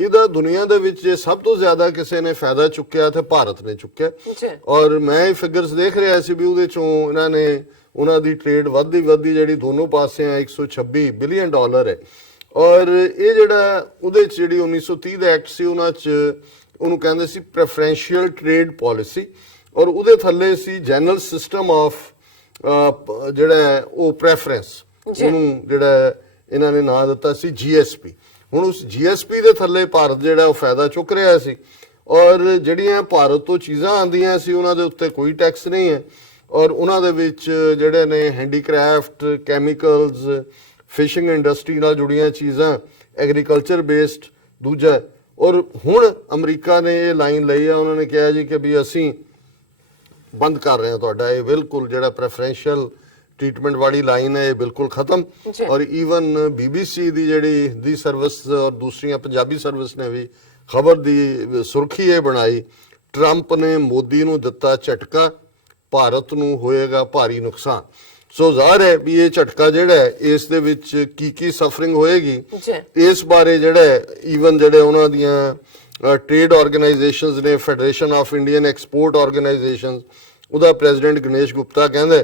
ਇਹਦਾ ਦੁਨੀਆ ਦੇ ਵਿੱਚ ਜੇ ਸਭ ਤੋਂ ਜ਼ਿਆਦਾ ਕਿਸੇ ਨੇ ਫਾਇਦਾ ਚੁੱਕਿਆ ਤੇ ਭਾਰਤ ਨੇ ਚੁੱਕਿਆ, ਔਰ ਮੈਂ ਇਹ ਫਿਗਰਸ ਦੇਖ ਰਿਹਾ ਸੀ ਵੀ ਉਹਦੇ ਚੋਂ ਇਹਨਾਂ ਨੇ ਉਹਨਾਂ ਦੀ ਟ੍ਰੇਡ ਵੱਧਦੀ ਜਿਹੜੀ ਦੋਨੋਂ ਪਾਸਿਆਂ $126 ਬਿਲੀਅਨ ਹੈ, ਔਰ ਇਹ ਜਿਹੜਾ ਉਹਦੇ 'ਚ ਜਿਹੜੀ 1930 ਦਾ ਐਕਟ ਸੀ ਉਹਨਾਂ 'ਚ ਉਹਨੂੰ ਕਹਿੰਦੇ ਸੀ ਪ੍ਰੈਫਰੈਂਸ਼ੀਅਲ ਟ੍ਰੇਡ ਪਾਲਿਸੀ, ਔਰ ਉਹਦੇ ਥੱਲੇ ਸੀ ਜਨਰਲ ਸਿਸਟਮ ਆਫ ਜਿਹੜਾ ਉਹ ਪ੍ਰੈਫਰੈਂਸ, ਉਹਨੂੰ ਜਿਹੜਾ ਇਹਨਾਂ ਨੇ ਨਾਂ ਦਿੱਤਾ ਸੀ GSP। ਹੁਣ ਉਸ GSP ਦੇ ਥੱਲੇ ਭਾਰਤ ਜਿਹੜਾ ਉਹ ਫਾਇਦਾ ਚੁੱਕ ਰਿਹਾ ਸੀ, ਔਰ ਜਿਹੜੀਆਂ ਭਾਰਤ ਤੋਂ ਚੀਜ਼ਾਂ ਆਉਂਦੀਆਂ ਸੀ ਉਹਨਾਂ ਦੇ ਉੱਤੇ ਕੋਈ ਟੈਕਸ ਨਹੀਂ ਹੈ, ਔਰ ਉਹਨਾਂ ਦੇ ਵਿੱਚ ਜਿਹੜੇ ਨੇ ਹੈਂਡੀਕ੍ਰਾਫਟ, ਕੈਮੀਕਲਸ, ਫਿਸ਼ਿੰਗ ਇੰਡਸਟਰੀ ਨਾਲ ਜੁੜੀਆਂ ਚੀਜ਼ਾਂ, ਐਗਰੀਕਲਚਰ ਬੇਸਡ ਦੂਜਾ। ਔਰ ਹੁਣ ਅਮਰੀਕਾ ਨੇ ਇਹ ਲਾਈਨ ਲਈ ਆ, ਉਹਨਾਂ ਨੇ ਕਿਹਾ ਜੀ ਕਿ ਵੀ ਅਸੀਂ ਬੰਦ ਕਰ ਰਹੇ ਹਾਂ ਤੁਹਾਡਾ ਇਹ ਬਿਲਕੁਲ ਜਿਹੜਾ ਪ੍ਰੈਫਰੈਂਸ਼ੀਅਲ ਟ੍ਰੀਟਮੈਂਟ ਵਾਲੀ ਲਾਈਨ ਹੈ, ਇਹ ਬਿਲਕੁਲ ਖਤਮ। ਔਰ ਈਵਨ BBC ਦੀ ਜਿਹੜੀ ਹਿੰਦੀ ਸਰਵਿਸ ਔਰ ਦੂਸਰੀਆਂ ਪੰਜਾਬੀ ਸਰਵਿਸ ਨੇ ਵੀ ਖਬਰ ਦੀ ਸੁਰਖੀ ਇਹ ਬਣਾਈ, ਟਰੰਪ ਨੇ ਮੋਦੀ ਨੂੰ ਦਿੱਤਾ ਝਟਕਾ, ਭਾਰਤ ਨੂੰ ਹੋਏਗਾ ਭਾਰੀ ਨੁਕਸਾਨ। ਸੋ ਜ਼ਾਹਰ ਹੈ ਵੀ ਇਹ ਝਟਕਾ ਜਿਹੜਾ ਹੈ ਇਸ ਦੇ ਵਿੱਚ ਕੀ ਸਫਰਿੰਗ ਹੋਏਗੀ, ਇਸ ਬਾਰੇ ਜਿਹੜਾ ਈਵਨ ਜਿਹੜੇ ਉਹਨਾਂ ਦੀਆਂ ਟ੍ਰੇਡ ਆਰਗੇਨਾਈਜੇਸ਼ਨਸ ਨੇ, federation of Indian export organisations, ਉਹਦਾ ਪ੍ਰੈਜ਼ੀਡੈਂਟ ਗਣੇਸ਼ ਗੁਪਤਾ ਕਹਿੰਦਾ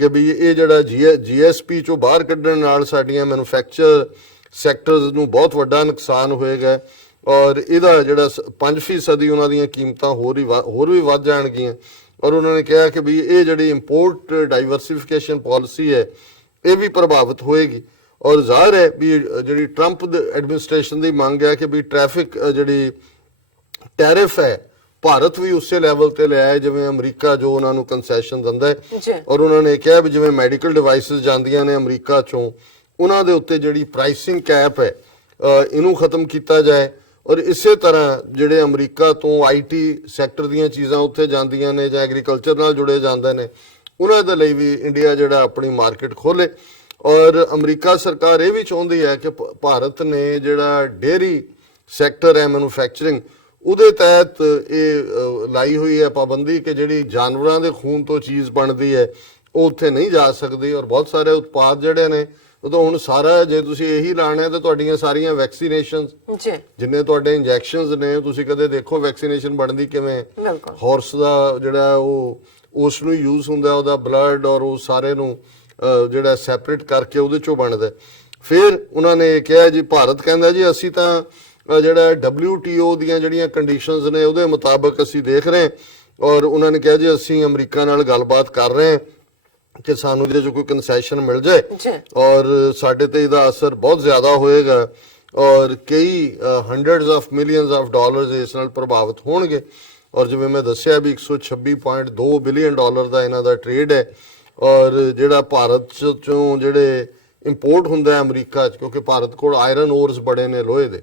ਕਿ ਵੀ ਇਹ ਜਿਹੜਾ GSP ਚੋਂ ਬਾਹਰ ਕੱਢਣ ਨਾਲ ਸਾਡੀਆਂ ਮੈਨੂਫੈਕਚਰ ਸੈਕਟਰਸ ਨੂੰ ਬਹੁਤ ਵੱਡਾ ਨੁਕਸਾਨ ਹੋਏਗਾ, ਔਰ ਇਹਦਾ ਜਿਹੜਾ 5% ਉਹਨਾਂ ਦੀਆਂ ਕੀਮਤਾਂ ਹੋਰ ਵੀ ਵੱਧ ਜਾਣਗੀਆਂ। ਔਰ ਉਹਨਾਂ ਨੇ ਕਿਹਾ ਕਿ ਵੀ ਇਹ ਜਿਹੜੀ ਇੰਪੋਰਟ ਡਾਈਵਰਸਿਫਿਕੇਸ਼ਨ ਪਾਲਿਸੀ ਹੈ ਇਹ ਵੀ ਪ੍ਰਭਾਵਿਤ ਹੋਏਗੀ। ਔਰ ਜ਼ਾਹਰ ਹੈ ਵੀ ਜਿਹੜੀ ਟਰੰਪ ਐਡਮਿਨਿਸਟ੍ਰੇਸ਼ਨ ਦੀ ਮੰਗ ਹੈ ਕਿ ਵੀ ਟ੍ਰੈਫਿਕ ਜਿਹੜੀ ਟੈਰਿਫ ਹੈ ਭਾਰਤ ਵੀ ਉਸੇ ਲੈਵਲ ਤੇ ਲਿਆਏ ਜਿਵੇਂ ਅਮਰੀਕਾ ਜੋ ਉਹਨਾਂ ਨੂੰ ਕੰਸੈਸ਼ਨ ਦਿੰਦਾ ਹੈ। ਔਰ ਉਹਨਾਂ ਨੇ ਕਿਹਾ ਵੀ ਜਿਵੇਂ ਮੈਡੀਕਲ ਡਿਵਾਈਸਿਸ ਜਾਂਦੀਆਂ ਨੇ ਅਮਰੀਕਾ ਚੋਂ, ਉਹਨਾਂ ਦੇ ਉੱਤੇ ਜਿਹੜੀ ਪ੍ਰਾਈਸਿੰਗ ਕੈਪ ਹੈ ਇਹਨੂੰ ਖਤਮ ਕੀਤਾ ਜਾਏ, ਔਰ ਇਸੇ ਤਰ੍ਹਾਂ ਜਿਹੜੇ ਅਮਰੀਕਾ ਤੋਂ IT ਸੈਕਟਰ ਦੀਆਂ ਚੀਜ਼ਾਂ ਉੱਥੇ ਜਾਂਦੀਆਂ ਨੇ ਜਾਂ ਐਗਰੀਕਲਚਰ ਨਾਲ ਜੁੜੇ ਜਾਂਦੇ ਨੇ, ਉਹਨਾਂ ਦੇ ਲਈ ਵੀ ਇੰਡੀਆ ਜਿਹੜਾ ਆਪਣੀ ਮਾਰਕੀਟ ਖੋਲੇ। ਔਰ ਅਮਰੀਕਾ ਸਰਕਾਰ ਇਹ ਵੀ ਚਾਹੁੰਦੀ ਹੈ ਕਿ ਭਾਰਤ ਨੇ ਜਿਹੜਾ ਡੇਅਰੀ ਸੈਕਟਰ ਹੈ ਮੈਨੂਫੈਕਚਰਿੰਗ, ਉਹਦੇ ਤਹਿਤ ਇਹ ਲਾਈ ਹੋਈ ਹੈ ਪਾਬੰਦੀ ਕਿ ਜਿਹੜੀ ਜਾਨਵਰਾਂ ਦੇ ਖੂਨ ਤੋਂ ਚੀਜ਼ ਬਣਦੀ ਹੈ ਉਹ ਉੱਥੇ ਨਹੀਂ ਜਾ ਸਕਦੀ। ਔਰ ਬਹੁਤ ਸਾਰੇ ਉਤਪਾਦ ਜਿਹੜੇ ਨੇ ਉਦੋਂ ਹੁਣ ਸਾਰਾ ਜੇ ਤੁਸੀਂ ਇਹੀ ਲਾਣਾ ਤਾਂ ਤੁਹਾਡੀਆਂ ਸਾਰੀਆਂ ਵੈਕਸੀਨੇਸ਼ਨਸ ਜਿੰਨੇ ਤੁਹਾਡੇ ਇੰਜੈਕਸ਼ਨਸ ਨੇ, ਤੁਸੀਂ ਕਦੇ ਦੇਖੋ ਵੈਕਸੀਨੇਸ਼ਨ ਬਣਦੀ ਕਿਵੇਂ, ਹਾਰਸ ਦਾ ਜਿਹੜਾ ਉਹ ਉਸ ਨੂੰ ਯੂਜ਼ ਹੁੰਦਾ, ਉਹਦਾ ਬਲੱਡ ਔਰ ਉਹ ਸਾਰੇ ਨੂੰ ਜਿਹੜਾ ਸੈਪਰੇਟ ਕਰਕੇ ਉਹਦੇ ਚੋਂ ਬਣਦਾ। ਫਿਰ ਉਹਨਾਂ ਨੇ ਕਿਹਾ ਜੀ ਭਾਰਤ ਕਹਿੰਦਾ ਜੀ ਅਸੀਂ ਤਾਂ ਜਿਹੜਾ WTO ਦੀਆਂ ਜਿਹੜੀਆਂ ਕੰਡੀਸ਼ਨਸ ਨੇ ਉਹਦੇ ਮੁਤਾਬਕ ਅਸੀਂ ਦੇਖ ਰਹੇ ਹਾਂ। ਔਰ ਉਹਨਾਂ ਨੇ ਕਿਹਾ ਜੀ ਅਸੀਂ ਅਮਰੀਕਾ ਨਾਲ ਗੱਲਬਾਤ ਕਰ ਰਹੇ ਹਾਂ ਕਿ ਸਾਨੂੰ ਇਹਦੇ 'ਚ ਕੋਈ ਕੰਸੈਸ਼ਨ ਮਿਲ ਜਾਏ ਔਰ ਸਾਡੇ ਤੇ ਇਹਦਾ ਅਸਰ ਬਹੁਤ ਜ਼ਿਆਦਾ ਹੋਏਗਾ ਔਰ ਕਈ hundreds of millions of dollars ਇਸ ਨਾਲ ਪ੍ਰਭਾਵਿਤ ਹੋਣਗੇ। ਔਰ ਜਿਵੇਂ ਮੈਂ ਦੱਸਿਆ ਵੀ 126.2 ਬਿਲੀਅਨ ਡਾਲਰ ਦਾ ਇਹਨਾਂ ਦਾ ਟ੍ਰੇਡ ਹੈ ਔਰ ਜਿਹੜਾ ਭਾਰਤ ਚੋਂ ਜਿਹੜੇ ਇੰਪੋਰਟ ਹੁੰਦਾ ਹੈ ਅਮਰੀਕਾ 'ਚ, ਕਿਉਂਕਿ ਭਾਰਤ ਕੋਲ ਆਇਰਨ ਓਰਸ ਬੜੇ ਨੇ ਲੋਹੇ ਦੇ।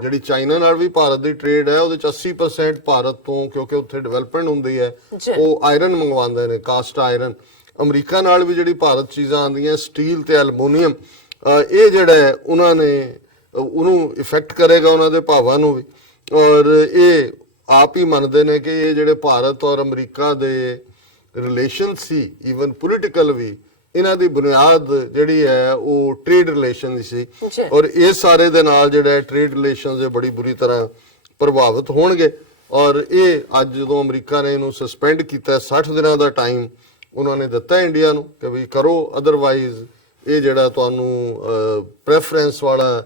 ਜਿਹੜੀ ਚਾਈਨਾ ਨਾਲ ਵੀ ਭਾਰਤ ਦੀ ਟ੍ਰੇਡ ਹੈ ਉਹਦੇ 'ਚ 80% ਭਾਰਤ ਤੋਂ, ਕਿਉਂਕਿ ਉੱਥੇ ਡਿਵੈਲਪਮੈਂਟ ਹੁੰਦੀ ਹੈ, ਉਹ ਆਇਰਨ ਮੰਗਵਾਉਂਦੇ ਨੇ, ਕਾਸਟ ਆਇਰਨ। ਅਮਰੀਕਾ ਨਾਲ ਵੀ ਜਿਹੜੀ ਭਾਰਤ ਚੀਜ਼ਾਂ ਆਉਂਦੀਆਂ ਸਟੀਲ ਤੇ ਐਲੂਮੀਨੀਅਮ, ਇਹ ਜਿਹੜਾ ਹੈ ਉਹਨਾਂ ਨੇ ਉਹਨੂੰ ਇਫੈਕਟ ਕਰੇਗਾ ਉਹਨਾਂ ਦੇ ਭਾਵਾਂ ਨੂੰ ਵੀ। ਔਰ ਇਹ ਆਪ ਹੀ ਮੰਨਦੇ ਨੇ ਕਿ ਇਹ ਜਿਹੜੇ ਭਾਰਤ ਔਰ ਅਮਰੀਕਾ ਦੇ ਰਿਲੇਸ਼ਨ ਸੀ, ਈਵਨ ਪੋਲੀਟੀਕਲ ਵੀ, ਇਹਨਾਂ ਦੀ ਬੁਨਿਆਦ ਜਿਹੜੀ ਹੈ ਉਹ ਟ੍ਰੇਡ ਰਿਲੇਸ਼ਨ ਸੀ। ਔਰ ਇਹ ਸਾਰੇ ਦੇ ਨਾਲ ਜਿਹੜਾ ਟ੍ਰੇਡ ਰਿਲੇਸ਼ਨਸ ਇਹ ਬੜੀ ਬੁਰੀ ਤਰ੍ਹਾਂ ਪ੍ਰਭਾਵਿਤ ਹੋਣਗੇ। ਔਰ ਇਹ ਅੱਜ ਜਦੋਂ ਅਮਰੀਕਾ ਨੇ ਇਹਨੂੰ ਸਸਪੈਂਡ ਕੀਤਾ 60 ਦਿਨਾਂ ਦਾ ਟਾਈਮ ਉਹਨਾਂ ਨੇ ਦਿੱਤਾ ਇੰਡੀਆ ਨੂੰ ਕਿ ਵੀ ਕਰੋ, ਅਦਰਵਾਈਜ਼ ਇਹ ਜਿਹੜਾ ਤੁਹਾਨੂੰ ਪ੍ਰੈਫਰੈਂਸ ਵਾਲਾ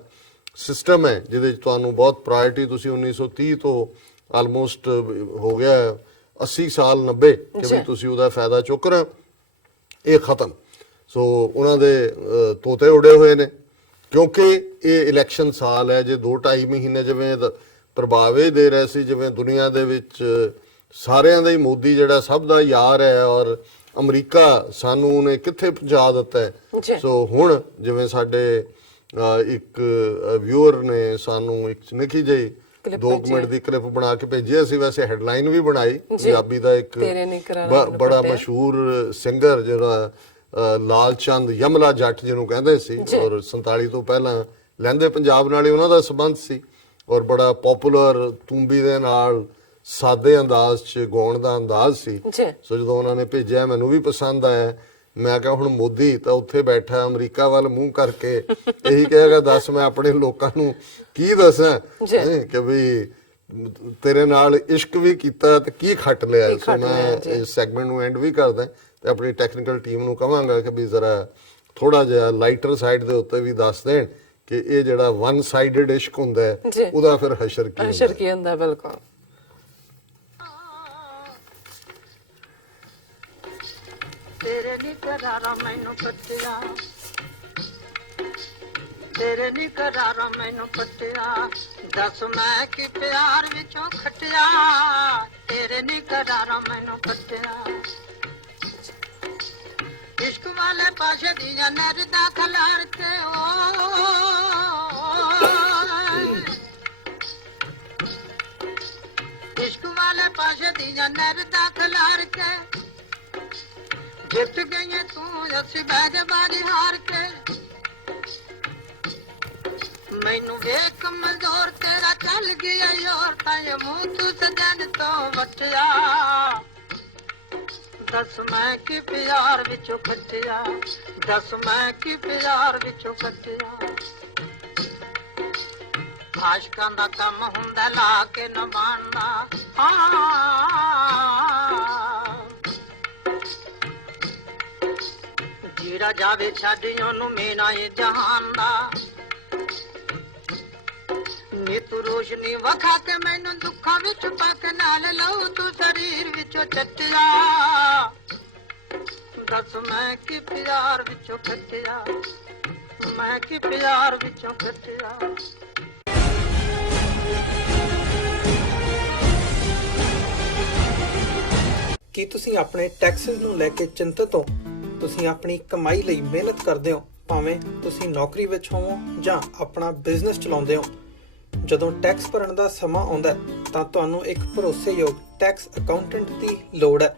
ਸਿਸਟਮ ਹੈ ਜਿਹਦੇ 'ਚ ਤੁਹਾਨੂੰ ਬਹੁਤ ਪ੍ਰਾਇੋਰਟੀ, ਤੁਸੀਂ 1930 ਤੋਂ ਆਲਮੋਸਟ ਹੋ ਗਿਆ 80 ਸਾਲ 90 ਕਿ ਵੀ ਤੁਸੀਂ ਉਹਦਾ ਫਾਇਦਾ ਚੁੱਕ ਰਹੇ, ਇਹ ਖਤਮ। ਸੋ ਉਹਨਾਂ ਦੇ ਤੋਤੇ ਉੜੇ ਹੋਏ ਨੇ ਕਿਉਂਕਿ ਇਹ ਇਲੈਕਸ਼ਨ ਸਾਲ ਹੈ। ਜੇ 2-2.5 ਮਹੀਨੇ ਜਿਵੇਂ ਪ੍ਰਭਾਵ ਇਹ ਦੇ ਰਹੇ ਸੀ ਜਿਵੇਂ ਦੁਨੀਆ ਦੇ ਵਿੱਚ ਸਾਰਿਆਂ ਦਾ ਹੀ ਮੋਦੀ ਜਿਹੜਾ ਸਭ ਦਾ ਯਾਰ ਹੈ ਔਰ ਅਮਰੀਕਾ ਸਾਨੂੰ ਉਹਨੇ ਕਿੱਥੇ ਪਹੁੰਚਾ ਦਿੱਤਾ ਹੈ। ਸੋ ਹੁਣ ਜਿਵੇਂ ਸਾਡੇ ਇੱਕ ਵਿਊਅਰ ਨੇ ਸਾਨੂੰ ਇੱਕ ਨਿੱਕੀ ਜਿਹੀ 2 ਮਿੰਟ ਦੀ ਕਲਿੱਪ ਬਣਾ ਕੇ ਭੇਜੀ। ਅਸੀਂ ਵੈਸੇ ਹੈਡਲਾਈਨ ਵੀ ਬਣਾਈ। ਪੰਜਾਬੀ ਦਾ ਇੱਕ ਬੜਾ ਮਸ਼ਹੂਰ ਸਿੰਗਰ ਜਿਹੜਾ ਲਾਲ ਚੰਦ ਯਮਲਾ ਜੱਟ ਜਿਹਨੂੰ ਕਹਿੰਦੇ ਸੀ ਔਰ 47 ਤੋਂ ਪਹਿਲਾਂ ਲਹਿੰਦੇ ਪੰਜਾਬ ਨਾਲ ਹੀ ਉਹਨਾਂ ਦਾ ਸੰਬੰਧ ਸੀ ਔਰ ਬੜਾ ਪਪੂਲਰ ਤੂੰਬੀ ਦੇ ਨਾਲ ਸਾਦੇ ਅੰਦਾਜ਼ 'ਚ ਗਾਉਣ ਦਾ ਅੰਦਾਜ਼ ਸੀ। ਸੋ ਜਦੋਂ ਉਹਨਾਂ ਨੇ ਭੇਜਿਆ ਮੈਨੂੰ ਵੀ ਪਸੰਦ ਆਇਆ। ਮੈਂ ਕਿਹਾ ਹੁਣ ਮੋਦੀ ਤਾਂ ਉੱਥੇ ਬੈਠਾ ਅਮਰੀਕਾ ਵੱਲ ਮੂੰਹ ਕਰਕੇ ਇਹੀ ਕਹੇਗਾ, ਦੱਸ ਮੈਂ ਆਪਣੇ ਲੋਕਾਂ ਨੂੰ ਕੀ ਦੱਸਾਂ ਕਿ ਵੀ ਤੇਰੇ ਨਾਲ ਇਸ਼ਕ ਵੀ ਕੀਤਾ ਤੇ ਕੀ ਖੱਟ ਲਿਆ। ਸੋ ਮੈਂ ਇਸ ਸੈਗਮੈਂਟ ਨੂੰ ਐਂਡ ਵੀ ਕਰਦਾ ਤੇ ਆਪਣੀ ਟੈਕਨੀਕਲ ਟੀਮ ਨੂੰ ਕਹਾਂਗਾ ਕਿ ਵੀ ਜ਼ਰਾ ਥੋੜਾ ਜਿਹਾ ਲਾਈਟਰ ਸਾਈਡ ਦੇ ਉੱਤੇ ਵੀ ਦੱਸ ਦੇਣ ਕਿ ਇਹ ਜਿਹੜਾ ਵਨ ਸਾਈਡਡ ਇਸ਼ਕ ਹੁੰਦਾ ਹੈ ਉਹਦਾ ਫਿਰ ਹਸ਼ਰ ਕੀ ਹੁੰਦਾ। ਬਿਲਕੁਲ। ਤੇਰੇ ਨੀ ਕਰਾਰਾ ਮੈਨੂੰ ਪੱਟਿਆ, ਤੇਰੇ ਨੀ ਕਰਾਰਾ ਮੈਨੂੰ ਪੱਟਿਆ, ਦੱਸ ਮੈਂ ਕੀ ਪਿਆਰ ਵਿੱਚੋਂ ਖੱਟਿਆ, ਤੇਰੇ ਨੀ ਕਰਾਰਾ ਮੈਨੂੰ ਪੱਟਿਆ। ਇਸ਼ਕ ਵਾਲੇ ਪਾਸੇ ਦੀਆਂ ਨਰਦਾਂ ਖਲਾਰ ਕੇ ਇਸ਼ਕ ਵਾਲੇ ਪਾਸੇ ਦੀਆਂ ਨਰਦਾਂ ਖਲਾਰ ਕੇ ਜਿੱਤ ਗਈਏ ਤੂੰ ਅਸੀਂ ਬੈਠੇ ਬਾਰੀ ਹਾਰ ਕੇ। ਮੈਨੂੰ ਵੇਖ ਕਮਜ਼ੋਰ ਤੇਰਾ ਚੱਲ ਗਿਆ ਯਾਰ ਤਾਂ ਮੂੰਹ ਤੂੰ ਸਜਣ ਤੋਂ ਵਟਿਆ, ਦੱਸ ਮੈਂ ਕੀ ਪਿਆਰ ਵਿੱਚੋਂ ਕੱਟਿਆ, ਦੱਸ ਮੈਂ ਕੀ ਪਿਆਰ ਵਿੱਚੋਂ ਕੱਟਿਆ। ਆਸ਼ਕਾਂ ਦਾ ਕੰਮ ਹੁੰਦਾ ਲਾ ਕੇ ਨਾ ਮਾਣਨਾ, ਜਿਹੜਾ ਜਾਵੇ ਛੱਡ ਉਹਨੂੰ ਮੇਨਾ ਹੀ ਜਹਾਨ ਦਾ। ਨੀ ਤੂੰ ਰੋਸ਼ਨੀ ਵਖਾ ਕੇ ਮੈਨੂੰ ਦੁੱਖਾਂ ਵਿੱਚ ਪਾ ਕੇ ਨਾਲ ਲਊ ਤੂੰ ਸਰੀਰ ਵਿੱਚੋਂ ਚੱਟਿਆ, ਦੱਸ ਮੈਂ ਕੀ ਪਿਆਰ ਵਿੱਚੋਂ ਕੱਟਿਆ, ਮੈਂ ਕੀ ਪਿਆਰ ਵਿੱਚੋਂ ਕੱਟਿਆ। ਕੀ ਤੁਸੀਂ ਆਪਣੇ ਟੈਕਸਿਸ ਨੂੰ ਲੈ ਕੇ ਚਿੰਤਤ ਹੋ? ਤੁਸੀਂ ਆਪਣੀ ਕਮਾਈ ਲਈ ਮਿਹਨਤ ਕਰਦੇ ਹੋ, ਭਾਵੇਂ ਤੁਸੀਂ ਨੌਕਰੀ ਵਿੱਚ ਹੋਵੋ ਜਾਂ ਆਪਣਾ ਬਿਜ਼ਨਸ ਚਲਾਉਂਦੇ ਹੋ। ਜਦੋਂ ਟੈਕਸ ਭਰਨ ਦਾ ਸਮਾਂ ਆਉਂਦਾ ਤਾਂ ਤੁਹਾਨੂੰ ਇੱਕ ਭਰੋਸੇਯੋਗ ਟੈਕਸ ਅਕਾਊਂਟੈਂਟ ਦੀ ਲੋੜ ਹੈ।